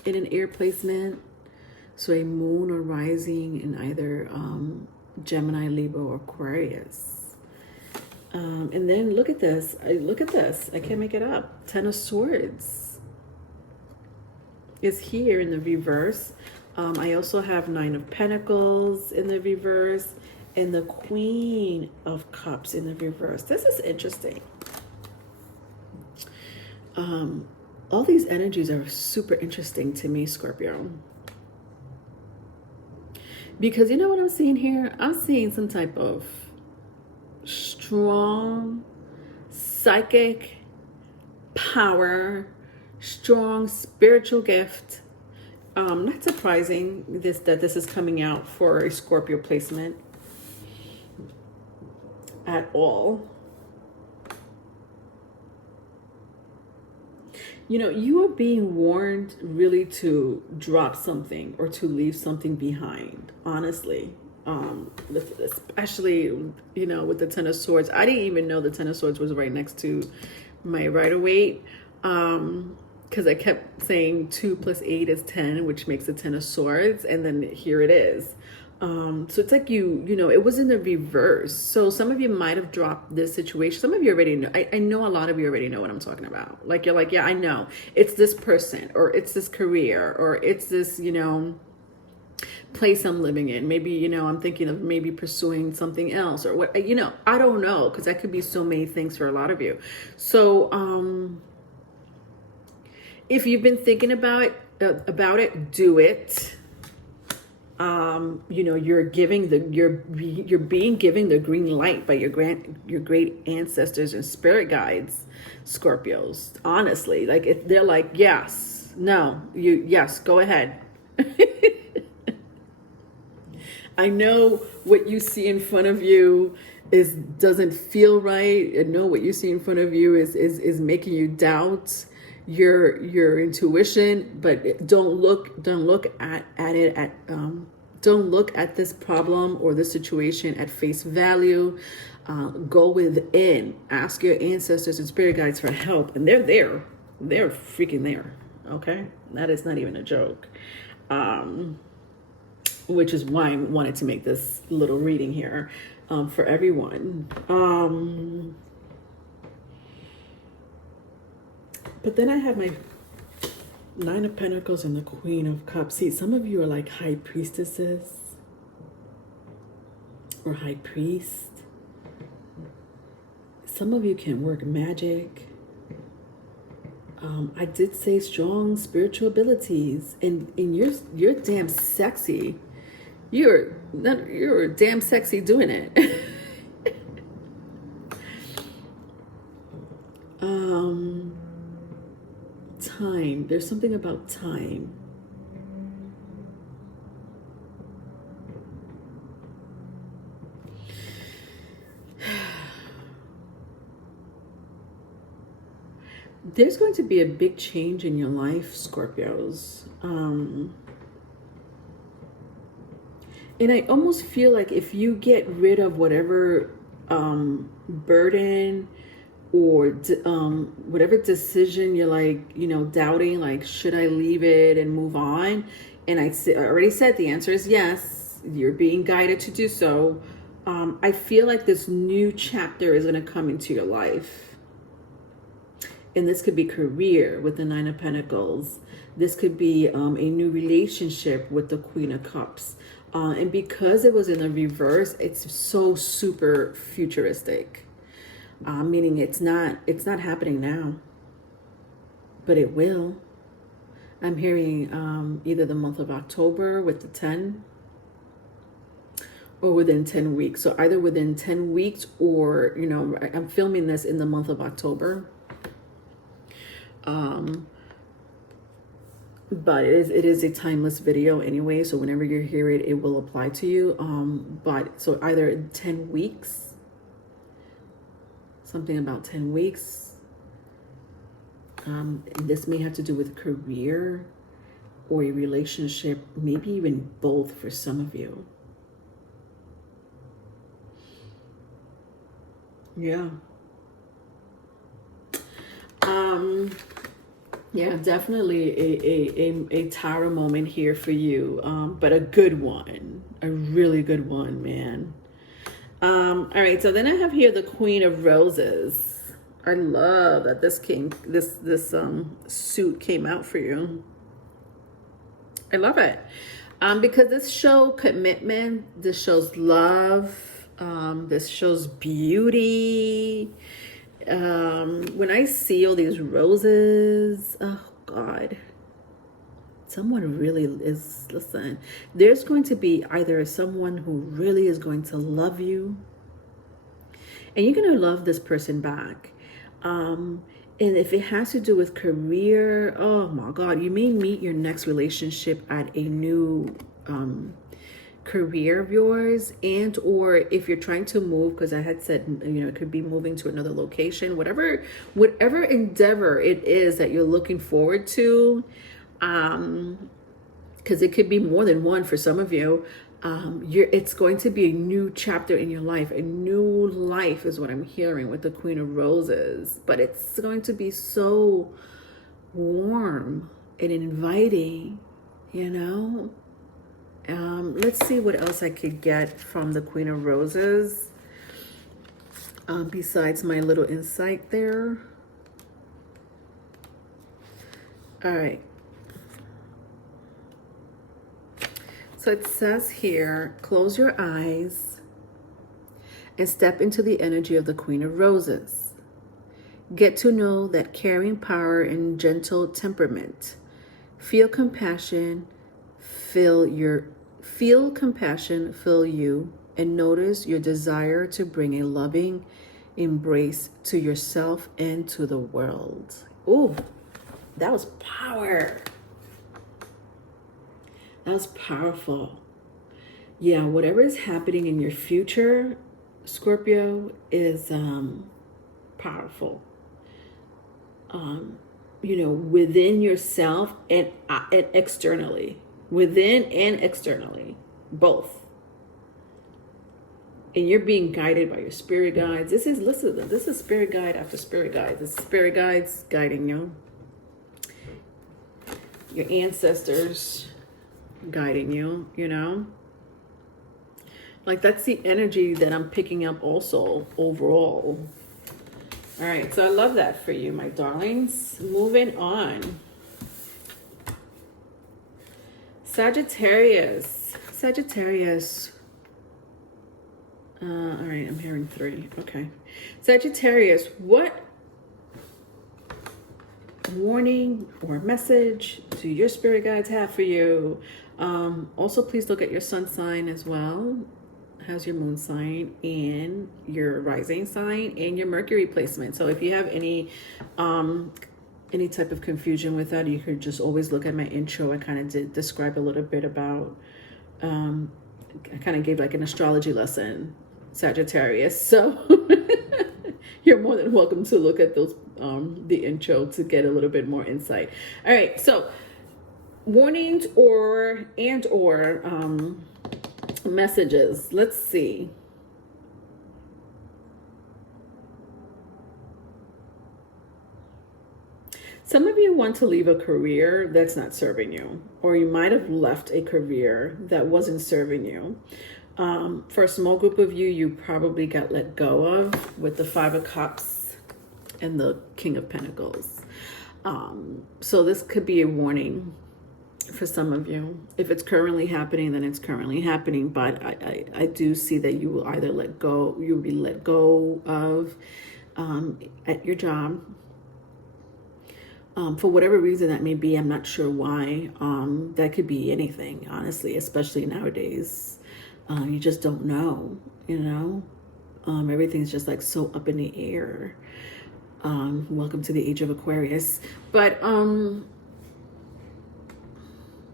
in an air placement. So a moon or rising in either Gemini, Libra, or Aquarius. And then look at this. Look at this. I can't make it up. Ten of Swords is here in the reverse. I also have Nine of Pentacles in the reverse and the Queen of Cups in the reverse. This is interesting. All these energies are super interesting to me, Scorpio. Because you know what I'm seeing here? I'm seeing some type of strong psychic power, strong spiritual gift. Not surprising that this is coming out for a Scorpio placement at all. You know, you are being warned really to drop something or to leave something behind, honestly. Especially, you know, with the Ten of Swords. I didn't even know the Ten of Swords was right next to my Rider-Waite, because I kept saying 2 + 8 is 10, which makes a 10 of Swords, and then here it is. So it's like you know, it was in the reverse. So some of you might have dropped this situation. Some of you already know. I know a lot of you already know what I'm talking about. Like, you're like, yeah, I know. It's this person, or it's this career, or it's this, you know, place I'm living in. Maybe, you know, I'm thinking of maybe pursuing something else, or what, you know, I don't know, because that could be so many things for a lot of you. So, if you've been thinking about it, do it. You know, you're being given the green light by your great ancestors and spirit guides, Scorpios. Honestly, like, they're like, yes, no, yes, go ahead. I know what you see in front of you doesn't feel right. I know what you see in front of you is making you doubt your intuition, but don't look at this problem or this situation at face value. Go within, ask your ancestors and spirit guides for help, and they're there. They're freaking there. Okay, that is not even a joke. Which is why I wanted to make this little reading here for everyone. But then I have my Nine of Pentacles and the Queen of Cups. See, some of you are like high priestesses or high priest. Some of you can work magic. I did say strong spiritual abilities, and you're damn sexy. You're damn sexy doing it. Time. There's something about time. There's going to be a big change in your life, Scorpios. And I almost feel like if you get rid of whatever burden or whatever decision you're like, you know, doubting, like, should I leave it and move on? And I already said the answer is yes. You're being guided to do so. I feel like this new chapter is going to come into your life. And this could be career with the Nine of Pentacles. This could be a new relationship with the Queen of Cups. And because it was in the reverse, it's so super futuristic. Meaning it's not happening now, but it will. I'm hearing either the month of October with the 10 or within 10 weeks. So either within 10 weeks or, you know, I'm filming this in the month of October. But it is a timeless video anyway. So whenever you hear it, it will apply to you. But so either 10 weeks, something about 10 weeks. And this may have to do with career or a relationship, maybe even both for some of you. Yeah. Yeah, definitely a tarot moment here for you, but a good one, a really good one, man. All right, so then I have here the Queen of Roses. I love that this suit came out for you. I love it, because this shows commitment. This shows love. This shows beauty. When I see all these roses, oh God, someone really is, listen, there's going to be either someone who really is going to love you and you're going to love this person back. And if it has to do with career, oh my God, you may meet your next relationship at a new, career of yours, and or if you're trying to move, because I had said, you know, it could be moving to another location, whatever endeavor it is that you're looking forward to, because it could be more than one for some of you. It's going to be a new chapter in your life. A new life is what I'm hearing with the Queen of Roses, but it's going to be so warm and inviting, you know. Let's see what else I could get from the Queen of Roses, besides my little insight there. All right. So it says here, close your eyes and step into the energy of the Queen of Roses. Get to know that caring power and gentle temperament. Feel compassion fill you, and notice your desire to bring a loving embrace to yourself and to the world. Oh, that was power. That was powerful. Yeah, whatever is happening in your future, Scorpio, is powerful. You know, within yourself and externally. Within and externally, both. And you're being guided by your spirit guides. This is spirit guide after spirit guide. This is spirit guides guiding you. Your ancestors guiding you, you know. Like, that's the energy that I'm picking up also overall. All right, so I love that for you, my darlings. Moving on. Sagittarius. All right, I'm hearing 3. Okay. Sagittarius, what warning or message do your spirit guides have for you? Also, please look at your sun sign as well. How's your moon sign and your rising sign and your Mercury placement? So if you have any type of confusion with that, you could just always look at my intro. I kind of did describe a little bit about, I kind of gave like an astrology lesson, Sagittarius. So you're more than welcome to look at those, the intro, to get a little bit more insight. All right, so warnings or messages. Let's see. Some of you want to leave a career that's not serving you, or you might have left a career that wasn't serving you. For a small group of you, you probably got let go of with the 5 of Cups and the King of Pentacles. So this could be a warning for some of you. If it's currently happening, then it's currently happening. But I do see that you will either you'll be let go of at your job. For whatever reason that may be, I'm not sure why. That could be anything, honestly, especially nowadays. You just don't know, you know. Everything's just like so up in the air. Welcome to the age of Aquarius. But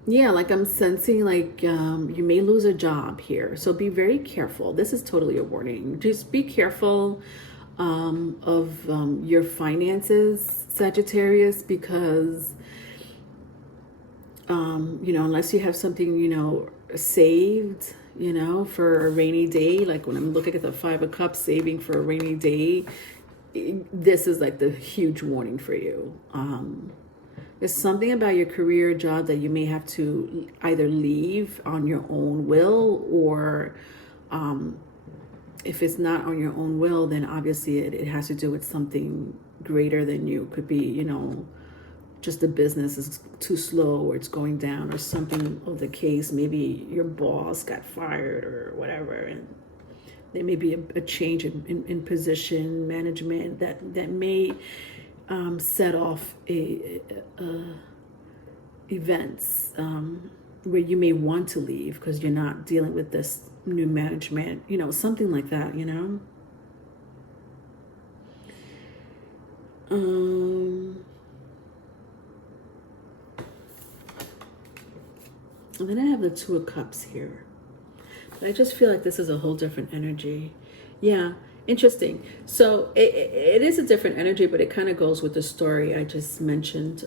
yeah, like I'm sensing like you may lose a job here. So be very careful. This is totally a warning. Just be careful of your finances, Sagittarius, because you know, unless you have something, you know, saved, you know, for a rainy day, like when I'm looking at the 5 of Cups, saving for a rainy day, this is like the huge warning for you. There's something about your career job that you may have to either leave on your own will, or if it's not on your own will, then obviously it has to do with something greater than you. Could be, you know, just the business is too slow, or it's going down, or something of the case. Maybe your boss got fired or whatever, and there may be a change in position, management that may set off events where you may want to leave because you're not dealing with this new management, you know, something like that, you know. And then I have the 2 of Cups here. But I just feel like this is a whole different energy. Yeah, interesting. So it is a different energy, but it kind of goes with the story I just mentioned.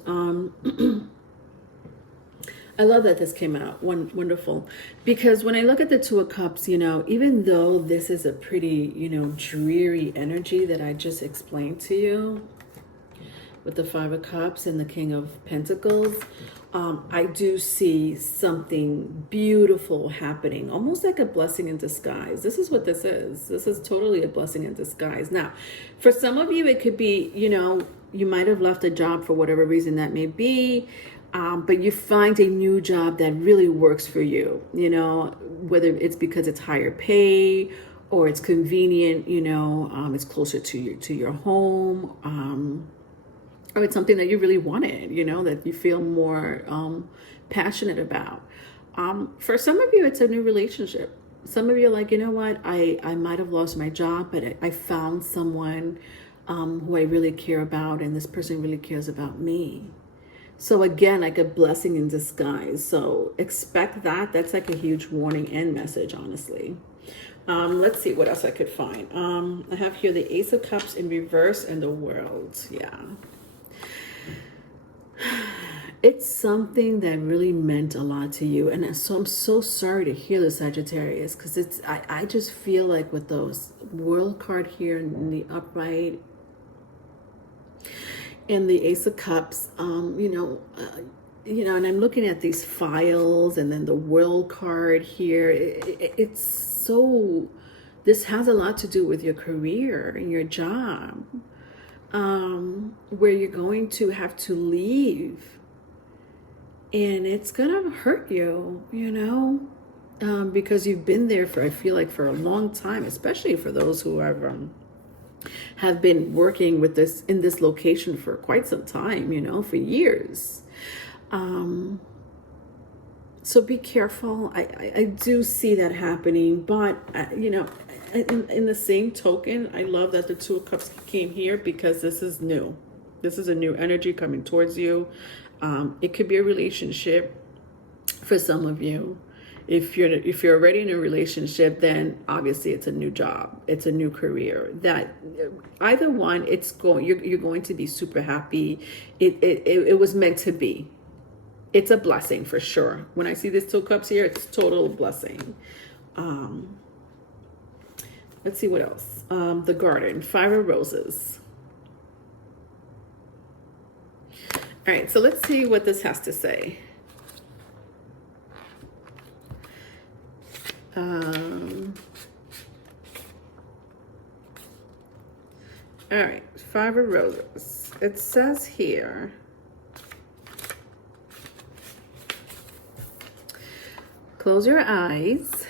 I love that this came out. Wonderful. Because when I look at the 2 of Cups, you know, even though this is a pretty, you know, dreary energy that I just explained to you with the 5 of Cups and the King of Pentacles, I do see something beautiful happening, almost like a blessing in disguise. This is what this is. This is totally a blessing in disguise. Now, for some of you, it could be, you know, you might have left a job for whatever reason that may be. But you find a new job that really works for you, you know, whether it's because it's higher pay or it's convenient, you know, it's closer to your home, or it's something that you really wanted, you know, that you feel more passionate about. For some of you, it's a new relationship. Some of you are like, you know what, I might have lost my job, but I found someone who I really care about, and this person really cares about me. So again, like a blessing in disguise. So expect that. That's like a huge warning and message, honestly. Let's see what else I could find. I have here the Ace of Cups in reverse and the World. Yeah. It's something that really meant a lot to you. And so I'm so sorry to hear the Sagittarius, because I just feel like with those World card here in the upright, and the Ace of Cups, you know, and I'm looking at these files, and then the World card here. It's so, this has a lot to do with your career and your job, where you're going to have to leave, and it's gonna hurt you, you know, because you've been there for, I feel like, for a long time, especially for those who have been working with this in this location for quite some time, you know, for years. So be careful. I do see that happening, but you know, in the same token, I love that the 2 of Cups came here, because this is new. This is a new energy coming towards you. It could be a relationship for some of you. If you're already in a relationship, then obviously it's a new job, it's a new career. That either one, you're going to be super happy. It was meant to be. It's a blessing for sure. When I see these 2 cups here, it's total blessing. Let's see what else. The Garden, 5 of Roses. All right, so let's see what this has to say. All right, 5 of Roses. It says here, close your eyes,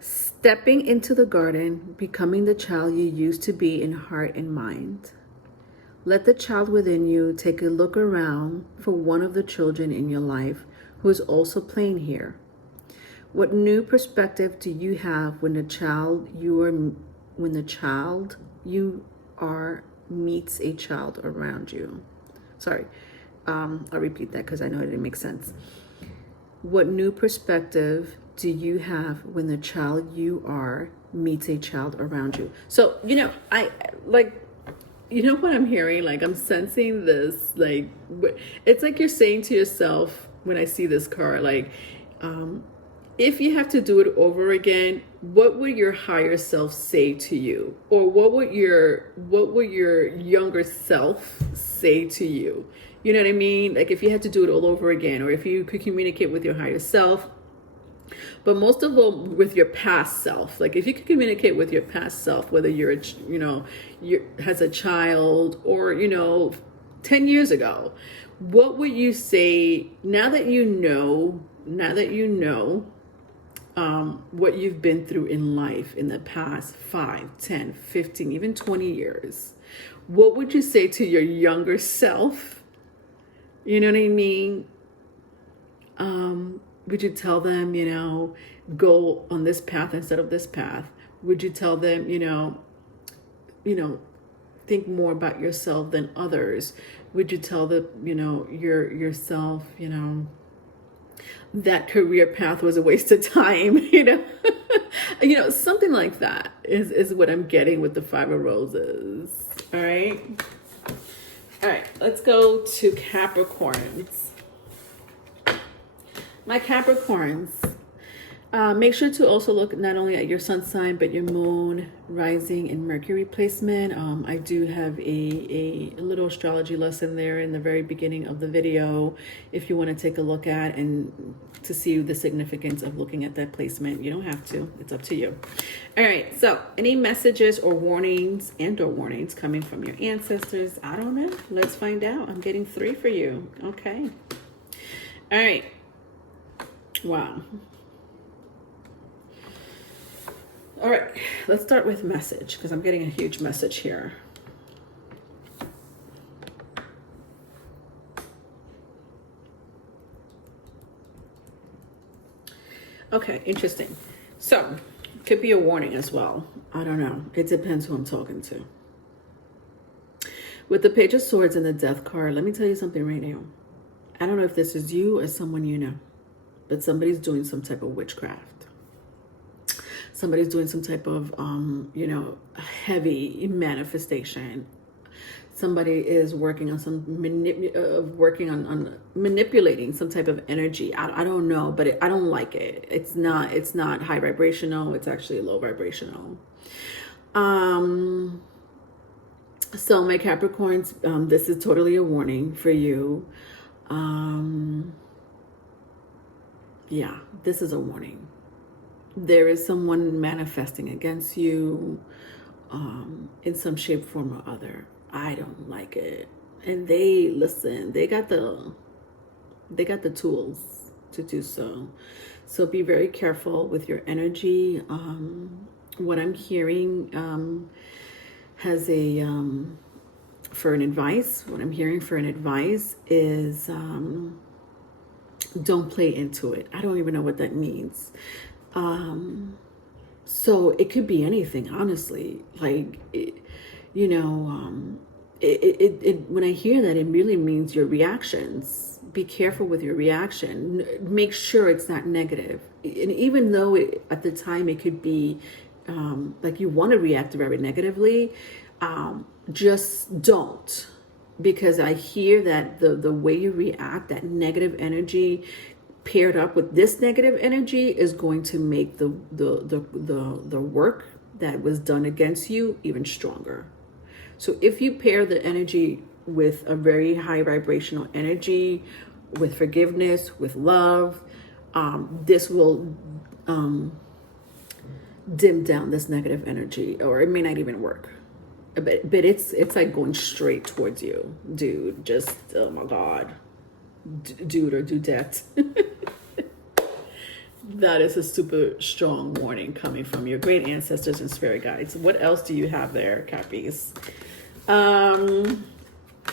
stepping into the garden, becoming the child you used to be in heart and mind. Let the child within you take a look around for one of the children in your life who is also playing here. What new perspective do you have when the child you are meets a child around you? Sorry, I'll repeat that because I know it didn't make sense. What new perspective do you have when the child you are meets a child around you? So, I like, what I'm hearing? Like, I'm sensing this, like, it's like you're saying to yourself when I see this card, like, if you have to do it over again, what would your higher self say to you? Or what would your younger self say to you? You know what I mean? Like, if you had to do it all over again, or if you could communicate with your higher self, but most of all with your past self. Like, if you could communicate with your past self, whether you're as a child or 10 years ago, what would you say now that you know what you've been through in life in the past 5, 10, 15, even 20 years? What would you say to your younger self? You know what I mean? Would you tell them, go on this path instead of this path? Would you tell them, think more about yourself than others? Would you tell the, yourself, that career path was a waste of time, something like that is what I'm getting with the Five of Roses. All right, let's go to Capricorns. My Capricorns, make sure to also look not only at your sun sign, but your moon, rising, and Mercury placement. I do have a little astrology lesson there in the very beginning of the video if you want to take a look at and to see the significance of looking at that placement. You don't have to. It's up to you. All right. So any messages or warnings coming from your ancestors? I don't know. Let's find out. I'm getting 3 for you. Okay. All right. Wow. All right, let's start with message because I'm getting a huge message here. Okay, interesting. So, could be a warning as well. I don't know. It depends who I'm talking to. With the Page of Swords and the Death card, let me tell you something right now. I don't know if this is you or someone you know, but somebody's doing some type of witchcraft. Somebody's doing some type of, heavy manifestation. Somebody is working on manipulating some type of energy. I don't know, but I don't like it. It's not high vibrational. It's actually low vibrational. So my Capricorns, this is totally a warning for you. Yeah, this is a warning. There is someone manifesting against you in some shape, form, or other. I don't like it. And they got the tools to do so. So be very careful with your energy. What I'm hearing what I'm hearing for an advice is don't play into it. I don't even know what that means. So it could be anything, honestly. Like, when I hear that, it really means your reactions. Be careful with your reaction. Make sure it's not negative. And even though at the time it could be like you want to react very negatively, just don't. Because I hear that the way you react, that negative energy paired up with this negative energy is going to make the work that was done against you even stronger. So if you pair the energy with a very high vibrational energy, with forgiveness, with love, this will dim down this negative energy, or it may not even work. But it's like going straight towards you, dude. Just, oh my God. Dude or dudette. That is a super strong warning coming from your great ancestors and spirit guides. What else do you have there, Cappies?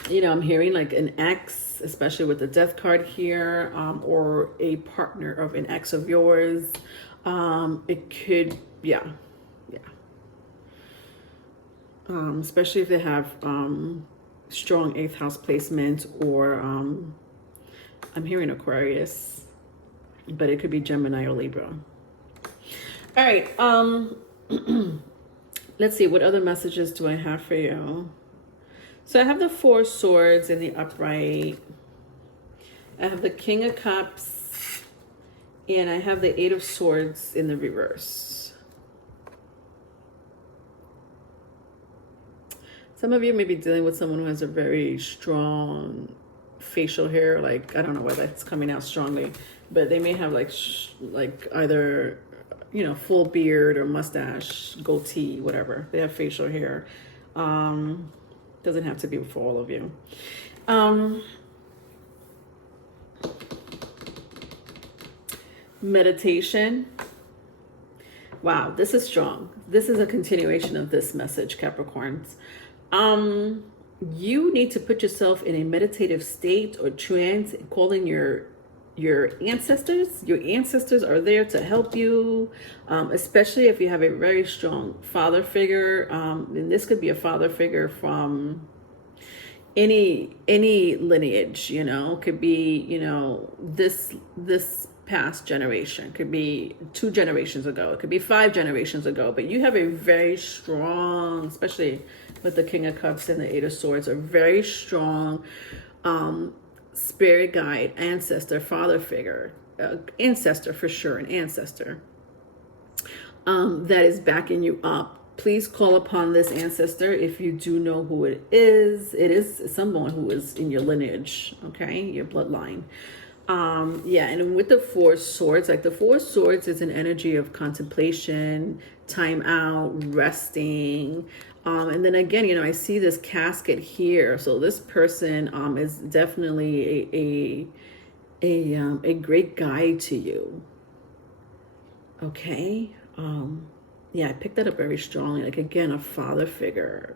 You know, I'm hearing like an ex, especially with the death card here, or a partner of an ex of yours. It could, yeah, yeah. Especially if they have strong 8th house placement, or I'm hearing Aquarius, but it could be Gemini or Libra. All right. Let's see, what other messages do I have for you? So I have the 4 swords in the upright. I have the King of Cups, and I have the 8 of Swords in the reverse. Some of you may be dealing with someone who has a very strong facial hair. Like, I don't know why that's coming out strongly, but they may have like either, you know, full beard or mustache, goatee, whatever. They have facial hair. Doesn't have to be for all of you. Meditation. Wow, this is strong. This is a continuation of this message, Capricorns. You need to put yourself in a meditative state or trance, calling your ancestors. Your ancestors are there to help you, especially if you have a very strong father figure. And this could be a father figure from any lineage, you know. Could be, you know, this past generation, could be 2 generations ago, it could be 5 generations ago, but you have a very strong, especially with the King of Cups and the 8 of Swords, a very strong spirit guide, ancestor, father figure, ancestor for sure, an ancestor that is backing you up. Please call upon this ancestor if you do know who it is. It is someone who is in your lineage, okay, your bloodline. Yeah, and with the 4 swords, like the 4 swords is an energy of contemplation, time out, resting. And then again, you know, I see this casket here. So this person is definitely a great guide to you. Okay. Yeah, I picked that up very strongly. Like, again, a father figure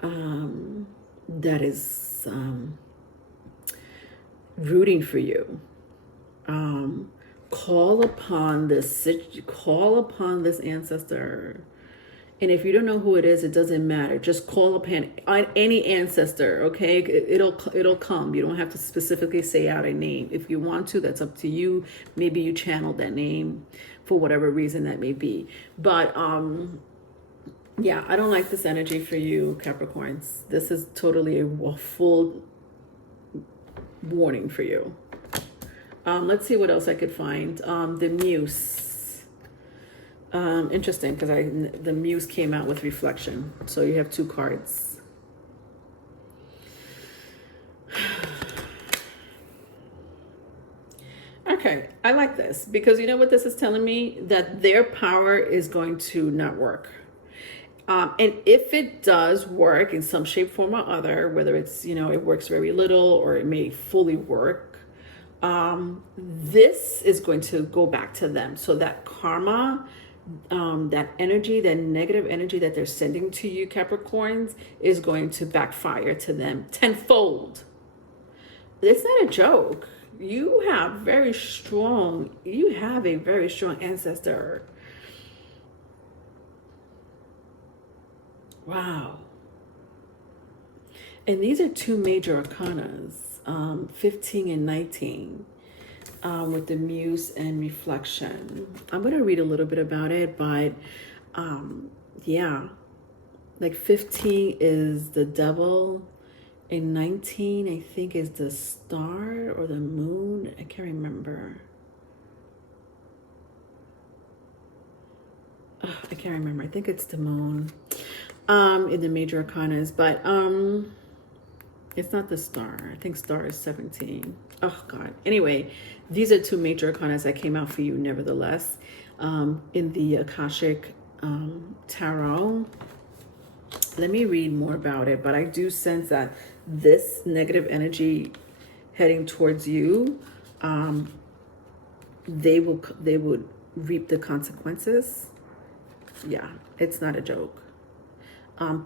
that is rooting for you. Call upon this ancestor. And if you don't know who it is, it doesn't matter. Just call upon any ancestor, okay? It'll come. You don't have to specifically say out a name. If you want to, that's up to you. Maybe you channel that name for whatever reason that may be. But yeah, I don't like this energy for you, Capricorns. This is totally a full warning for you. Let's see what else I could find. The Muse. Interesting, because the Muse came out with reflection. So you have 2 cards. Okay, I like this because you know what this is telling me? That their power is going to not work. And if it does work in some shape, form, or other, whether it's, you know, it works very little or it may fully work, this is going to go back to them. So that karma, that energy, that negative energy that they're sending to you, Capricorns, is going to backfire to them tenfold. It's not a joke. You have a very strong ancestor. Wow. And these are 2 major arcanas, 15 and 19, with the Muse and reflection. I'm going to read a little bit about it, but yeah, like 15 is the devil, and 19, I think, is the star or the moon. I can't remember. I can't remember. I think it's the moon in the major arcanas, but it's not the star. I think star is 17. Oh God. Anyway, these are 2 major arcanas that came out for you nevertheless in the Akashic Tarot. Let me read more about it, but I do sense that this negative energy heading towards you, they would reap the consequences. Yeah, it's not a joke.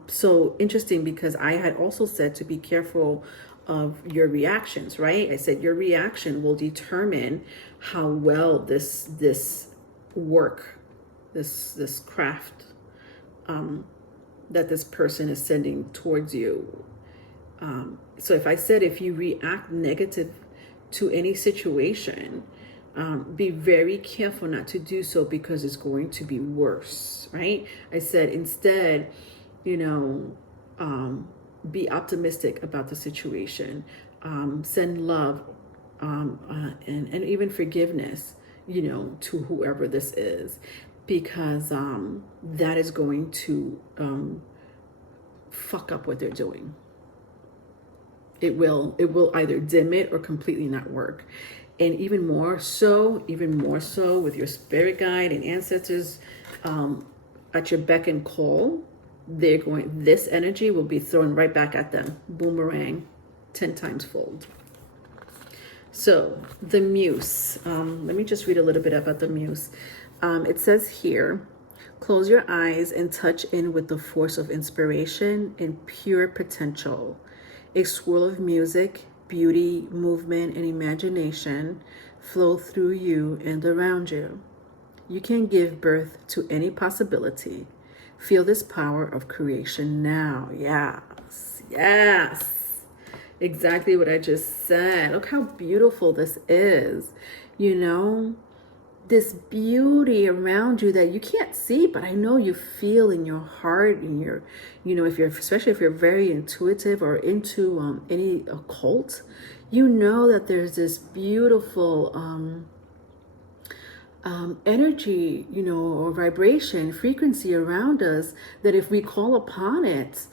So interesting, because I had also said to be careful of your reactions, right? I said your reaction will determine how well this work, this craft that this person is sending towards you. So if I said if you react negative to any situation, be very careful not to do so, because it's going to be worse, right? I said instead, be optimistic about the situation, send love, and even forgiveness, to whoever this is, because that is going to fuck up what they're doing. It will either dim it or completely not work. And even more so with your spirit guide and ancestors at your beck and call, this energy will be thrown right back at them. Boomerang, 10 times fold. So the muse, let me just read a little bit about the muse. It says here, close your eyes and touch in with the force of inspiration and pure potential. A swirl of music, beauty, movement, and imagination flow through you and around you. You can give birth to any possibility. Feel this power of creation now. Yes. Exactly what I just said. Look how beautiful this is. This beauty around you that you can't see, but I know you feel in your heart, and especially if you're very intuitive or into any occult, that there's this beautiful energy, or vibration, frequency around us, that if we call upon it,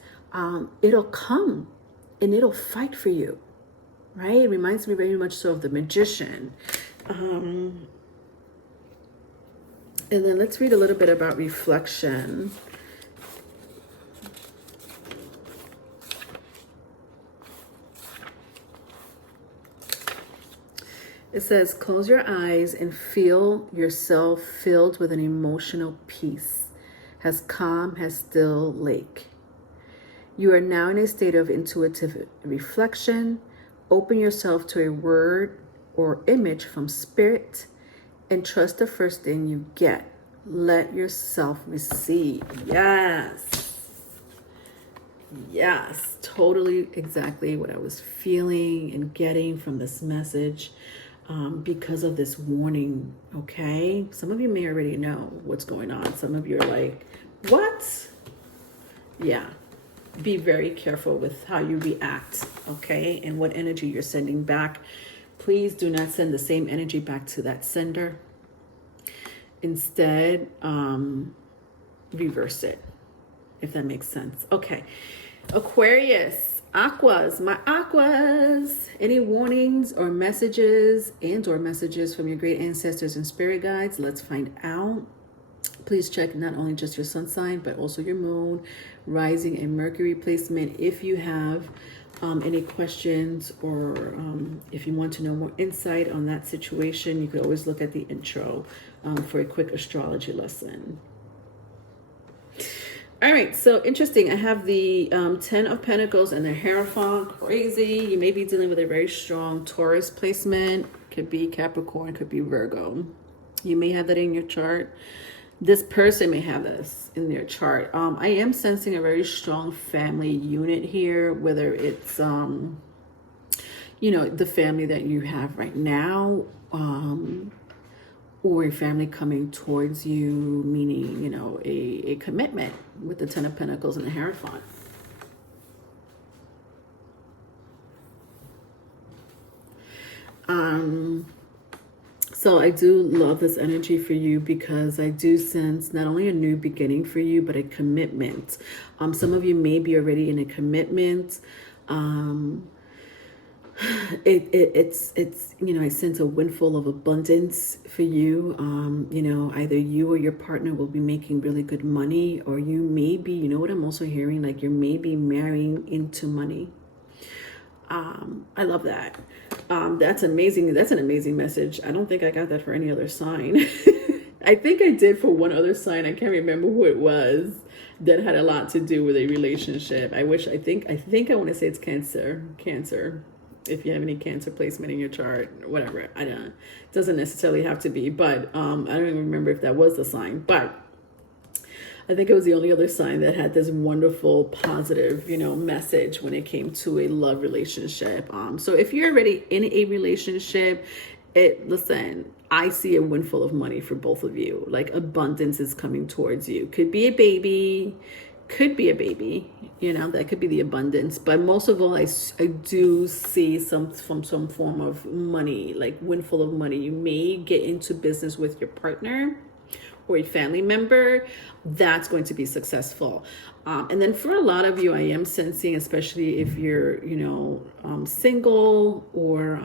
it'll come and it'll fight for you, right? It reminds me very much so of the magician. And then let's read a little bit about reflection. It says, close your eyes and feel yourself filled with an emotional peace, as calm as still lake. You are now in a state of intuitive reflection. Open yourself to a word or image from spirit, and trust the first thing you get. Let yourself receive. Yes, totally exactly what I was feeling and getting from this message, because of this warning, okay? Some of you may already know what's going on. Some of you are like, what? Yeah, be very careful with how you react, okay? And what energy you're sending back. Please do not send the same energy back to that sender. Instead, reverse it, if that makes sense. Okay, Aquarius, my aquas. Any warnings or messages from your great ancestors and spirit guides? Let's find out. Please check not only just your sun sign, but also your moon, rising, and Mercury placement. If you have any questions, or if you want to know more insight on that situation, you could always look at the intro for a quick astrology lesson. All right, so interesting. I have the 10 of Pentacles and the Hierophant. Crazy. You may be dealing with a very strong Taurus placement. Could be Capricorn, could be Virgo. You may have that in your chart. This person may have this in their chart. I am sensing a very strong family unit here, whether it's, the family that you have right now, or a family coming towards you, meaning, a commitment with the 10 of Pentacles and the Hierophant. So I do love this energy for you, because I do sense not only a new beginning for you, but a commitment. Some of you may be already in a commitment. It's I sense a windfall of abundance for you. Either you or your partner will be making really good money, or you may be, what I'm also hearing, like you may be marrying into money. I love that. That's amazing. That's an amazing message. I don't think I got that for any other sign. I think I did for one other sign. I can't remember who it was that had a lot to do with a relationship. I think I want to say it's Cancer. If you have any Cancer placement in your chart, whatever. I don't know. It doesn't necessarily have to be, but I don't even remember if that was the sign. But I think it was the only other sign that had this wonderful, positive, message when it came to a love relationship. So if you're already in a relationship, listen, I see a windfall of money for both of you. Like abundance is coming towards you. Could be a baby, that could be the abundance. But most of all, I do see some form of money, like windfall of money. You may get into business with your partner or a family member that's going to be successful. And then for a lot of you, I am sensing, especially if you're, single or,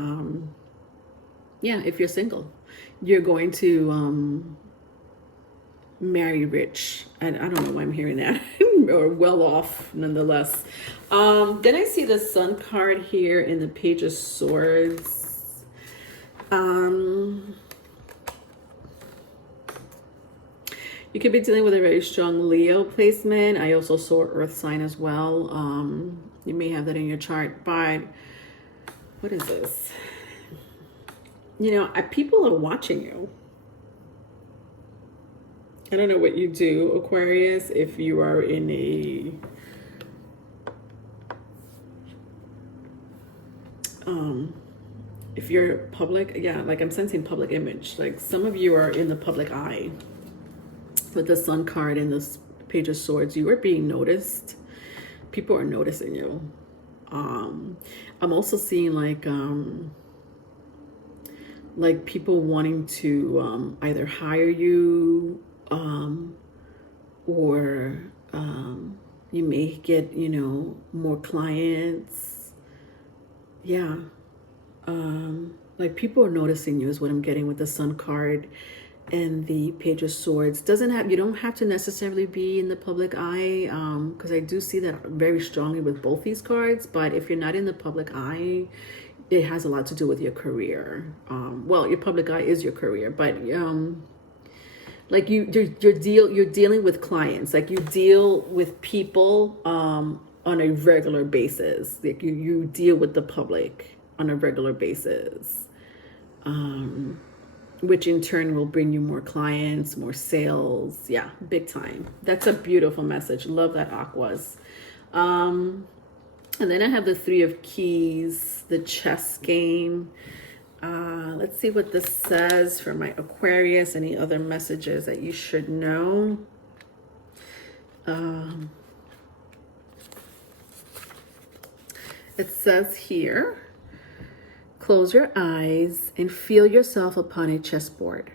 if you're single, you're going to marry rich. And I don't know why I'm hearing that, or well off nonetheless. Then I see the Sun card here in the Page of Swords. You could be dealing with a very strong Leo placement. I also saw Earth sign as well. You may have that in your chart, but what is this? People are watching you. I don't know what you do, Aquarius, if you are in if you're public, like I'm sensing public image. Like some of you are in the public eye. With the Sun card and this Page of Swords, you are being noticed. People are noticing you. I'm also seeing like people wanting to either hire you, or you may get more clients. Like people are noticing you is what I'm getting with the Sun card and the Page of Swords. You don't have to necessarily be in the public eye, because I do see that very strongly with both these cards. But if you're not in the public eye, it has a lot to do with your career. Well, your public eye is your career, but like you're dealing with clients. Like you deal with people on a regular basis. Like you deal with the public on a regular basis. Which in turn will bring you more clients, more sales. Yeah, big time. That's a beautiful message. Love that, Aquas. And then I have the Three of Keys, the chess game. Let's see what this says for my Aquarius. Any other messages that you should know? It says here, close your eyes and feel yourself upon a chessboard.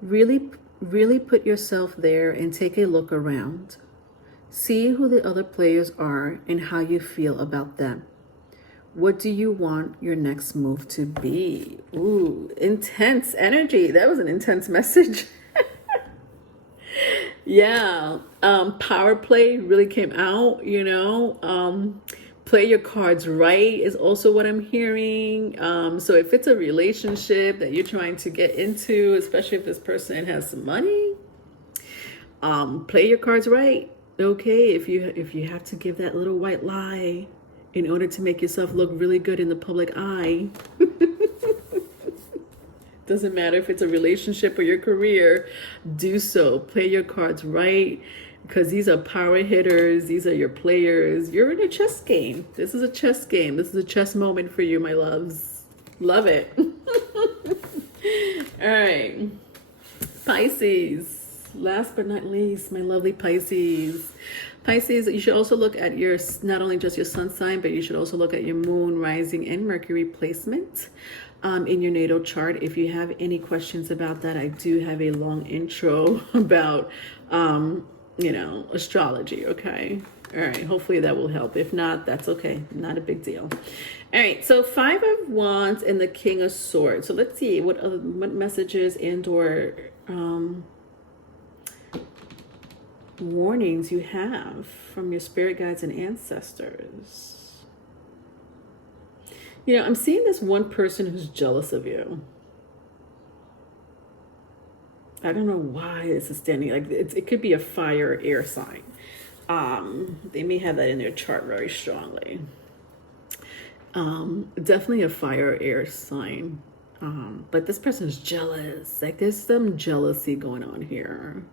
Really, really put yourself there and take a look around. See who the other players are and how you feel about them. What do you want your next move to be? Ooh, intense energy. That was an intense message. Yeah. Power play really came out, play your cards right is also what I'm hearing. So if it's a relationship that you're trying to get into, especially if this person has some money, play your cards right. Okay, if you have to give that little white lie in order to make yourself look really good in the public eye, doesn't matter if it's a relationship or your career, do so. Play your cards right, because these are power hitters. These are your players. You're in a chess game. This is a chess game. This is a chess moment for you, my loves. Love it. All right. Pisces. Last but not least, my lovely Pisces. Pisces, you should also look at your, not only just your sun sign, but you should also look at your moon, rising, and Mercury placement in your natal chart. If you have any questions about that, I do have a long intro about, astrology, okay? All right, hopefully that will help. If not, that's okay. Not a big deal. All right, so Five of Wands and the King of Swords. So let's see what messages and or warnings you have from your spirit guides and ancestors. I'm seeing this one person who's jealous of you. I don't know why this is standing like it could be a fire air sign. They may have that in their chart very strongly. Definitely a fire air sign. But this person's jealous. Like there's some jealousy going on here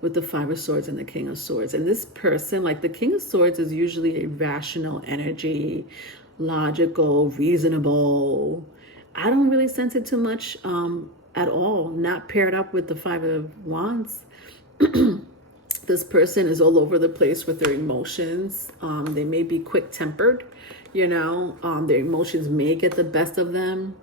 with the Five of Swords and the King of Swords. And this person, like the King of Swords, is usually a rational energy, logical, reasonable. I don't really sense it too much at all. Not paired up with the Five of Wands. This person is all over the place with their emotions. They may be quick-tempered, you know. Their emotions may get the best of them.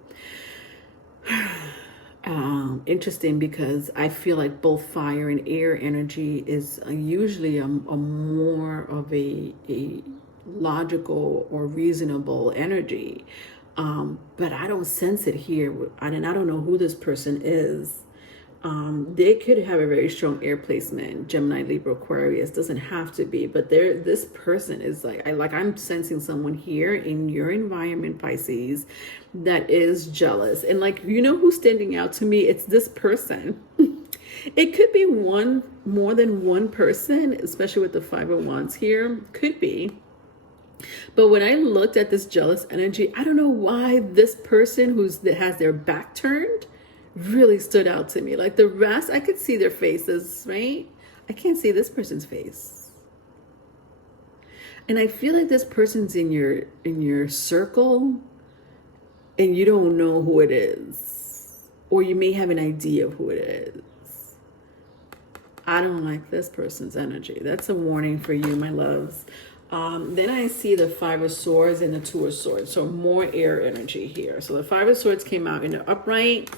Interesting, because I feel like both fire and air energy is usually a more of a logical or reasonable energy, but I don't sense it here, and I don't know who this person is. They could have a very strong air placement, Gemini, Libra, Aquarius. Doesn't have to be, but this person is I'm sensing someone here in your environment, Pisces, that is jealous. And like, you know who's standing out to me? It's this person. It could be more than one person, especially with the Five of Wands here. Could be. But when I looked at this jealous energy, I don't know why this person that has their back turned really stood out to me. Like the rest, I could see their faces, right? I can't see this person's face. And I feel like this person's in your circle and you don't know who it is. Or you may have an idea of who it is. I don't like this person's energy. That's a warning for you, my loves. Then I see the Five of Swords and the Two of Swords. So more air energy here. So the Five of Swords came out in the upright,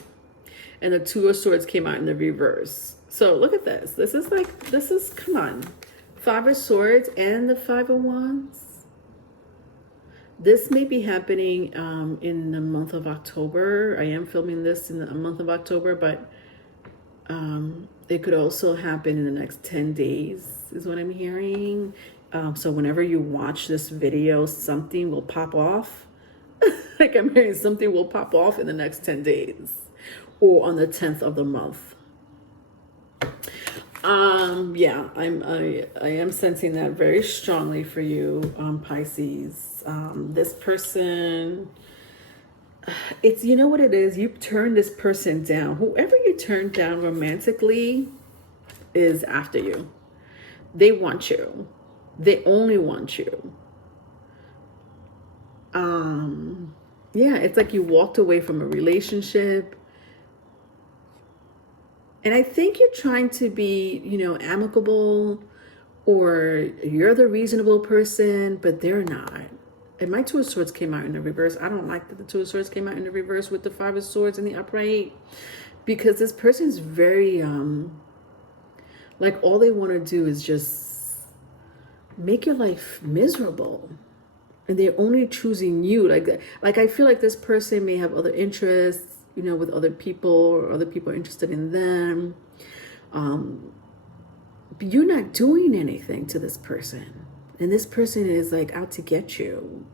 and the Two of Swords came out in the reverse. So look at this. This is, come on. Five of Swords and the Five of Wands. This may be happening in the month of October. I am filming this in the month of October, but it could also happen in the next 10 days is what I'm hearing. So whenever you watch this video, something will pop off. Like I'm hearing something will pop off in the next 10 days. Or on the 10th of the month. Yeah, I am sensing that very strongly for you, Pisces. This person, it's, you know what it is? You turn this person down. Whoever you turn down romantically is after you. They want you. They only want you. Yeah, it's like you walked away from a relationship. And I think you're trying to be, you know, amicable, or you're the reasonable person, but they're not. And my Two of Swords came out in the reverse. I don't like that the Two of Swords came out in the reverse with the Five of Swords in the upright, because this person's very, like all they want to do is just make your life miserable. And they're only choosing you. Like I feel like this person may have other interests, you know, with other people, or other people are interested in them. But you're not doing anything to this person. And this person is like out to get you.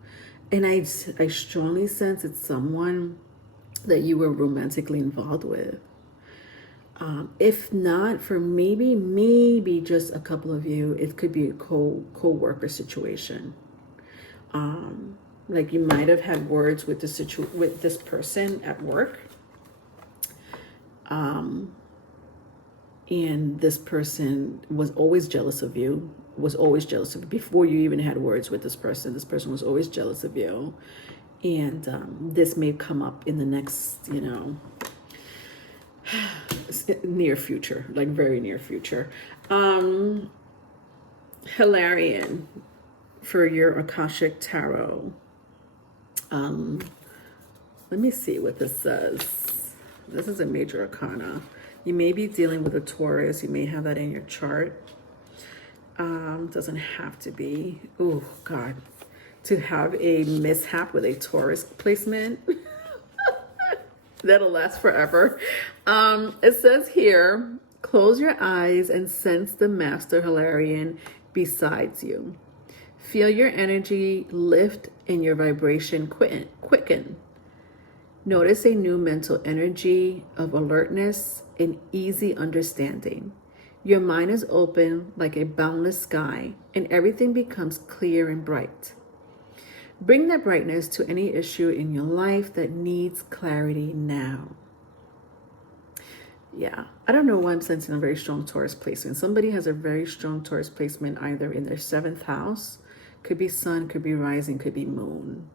And I strongly sense it's someone that you were romantically involved with. If not, for maybe just a couple of you, it could be a co-worker situation. Like you might have had words with this person at work. And this person was always jealous of you, before you even had words with this person. This person was always jealous of you. And this may come up in the next, you know, near future, like very near future. Hilarion for your Akashic Tarot. Let me see what this says. This is a major arcana. You may be dealing with a Taurus. You may have that in your chart. Doesn't have to be. Oh, God. To have a mishap with a Taurus placement. That'll last forever. It says here, close your eyes and sense the Master Hilarion besides you. Feel your energy lift and your vibration quicken. Notice a new mental energy of alertness and easy understanding. Your mind is open like a boundless sky, and everything becomes clear and bright. Bring that brightness to any issue in your life that needs clarity now. Yeah, I don't know why I'm sensing a very strong Taurus placement. Somebody has a very strong Taurus placement either in their 7th house, could be sun, could be rising, could be moon.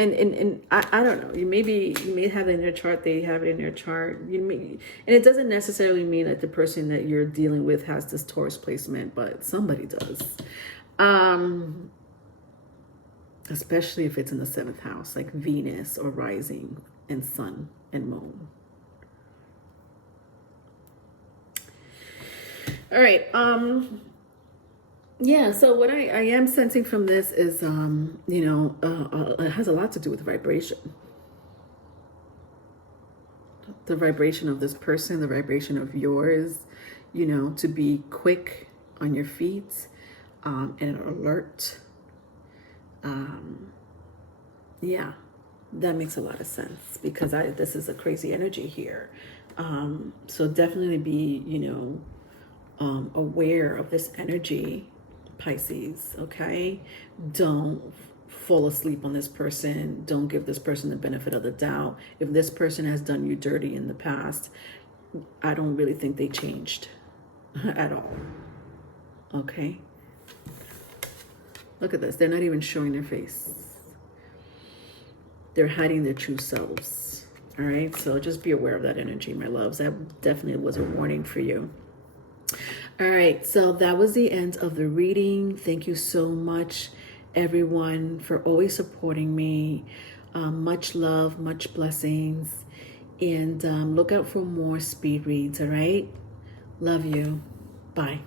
And I don't know. You may have it in your chart. They have it in their chart. And it doesn't necessarily mean that the person that you're dealing with has this Taurus placement, but somebody does. Especially if it's in the 7th house, like Venus or rising and sun and moon. All right. Yeah, so what I am sensing from this is, it has a lot to do with vibration. The vibration of this person, the vibration of yours, to be quick on your feet and alert. Yeah, that makes a lot of sense because this is a crazy energy here. So definitely be, aware of this energy, Pisces, okay? Don't fall asleep on this person. Don't give this person the benefit of the doubt. If this person has done you dirty in the past, I don't really think they changed at all, okay? Look at this. They're not even showing their face. They're hiding their true selves, all right? So just be aware of that energy, my loves. That definitely was a warning for you. All right, so that was the end of the reading. Thank you so much, everyone, for always supporting me. Much love, much blessings. And look out for more speed reads, all right? Love you. Bye.